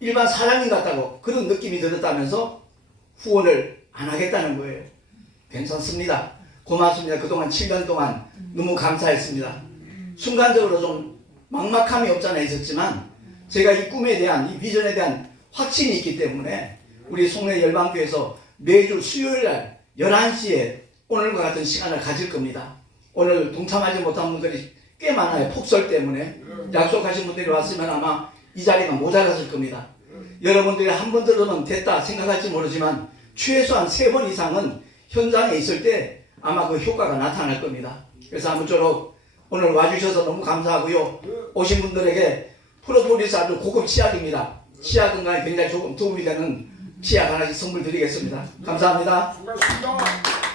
일반 사람인 같다고 그런 느낌이 들었다면서 후원을 안 하겠다는 거예요. 괜찮습니다. 고맙습니다. 그동안 7년 동안 너무 감사했습니다. 순간적으로 좀 막막함이 없잖아 있었지만 제가 이 꿈에 대한, 이 비전에 대한 확신이 있기 때문에 우리 송내 열방교에서 매주 수요일날 11시에 오늘과 같은 시간을 가질 겁니다. 오늘 동참하지 못한 분들이 꽤 많아요. 폭설 때문에. 약속하신 분들이 왔으면 아마 이 자리가 모자랐을 겁니다. 여러분들이 한 번 들으면 됐다 생각할지 모르지만 최소한 3번 이상은 현장에 있을 때 아마 그 효과가 나타날 겁니다. 그래서 아무쪼록 오늘 와주셔서 너무 감사하고요. 오신 분들에게 프로폴리스 아주 고급 치약입니다. 치아 건강에 굉장히 조금 도움이 되는 치약 하나씩 선물 드리겠습니다. 감사합니다. 수고하셨습니다.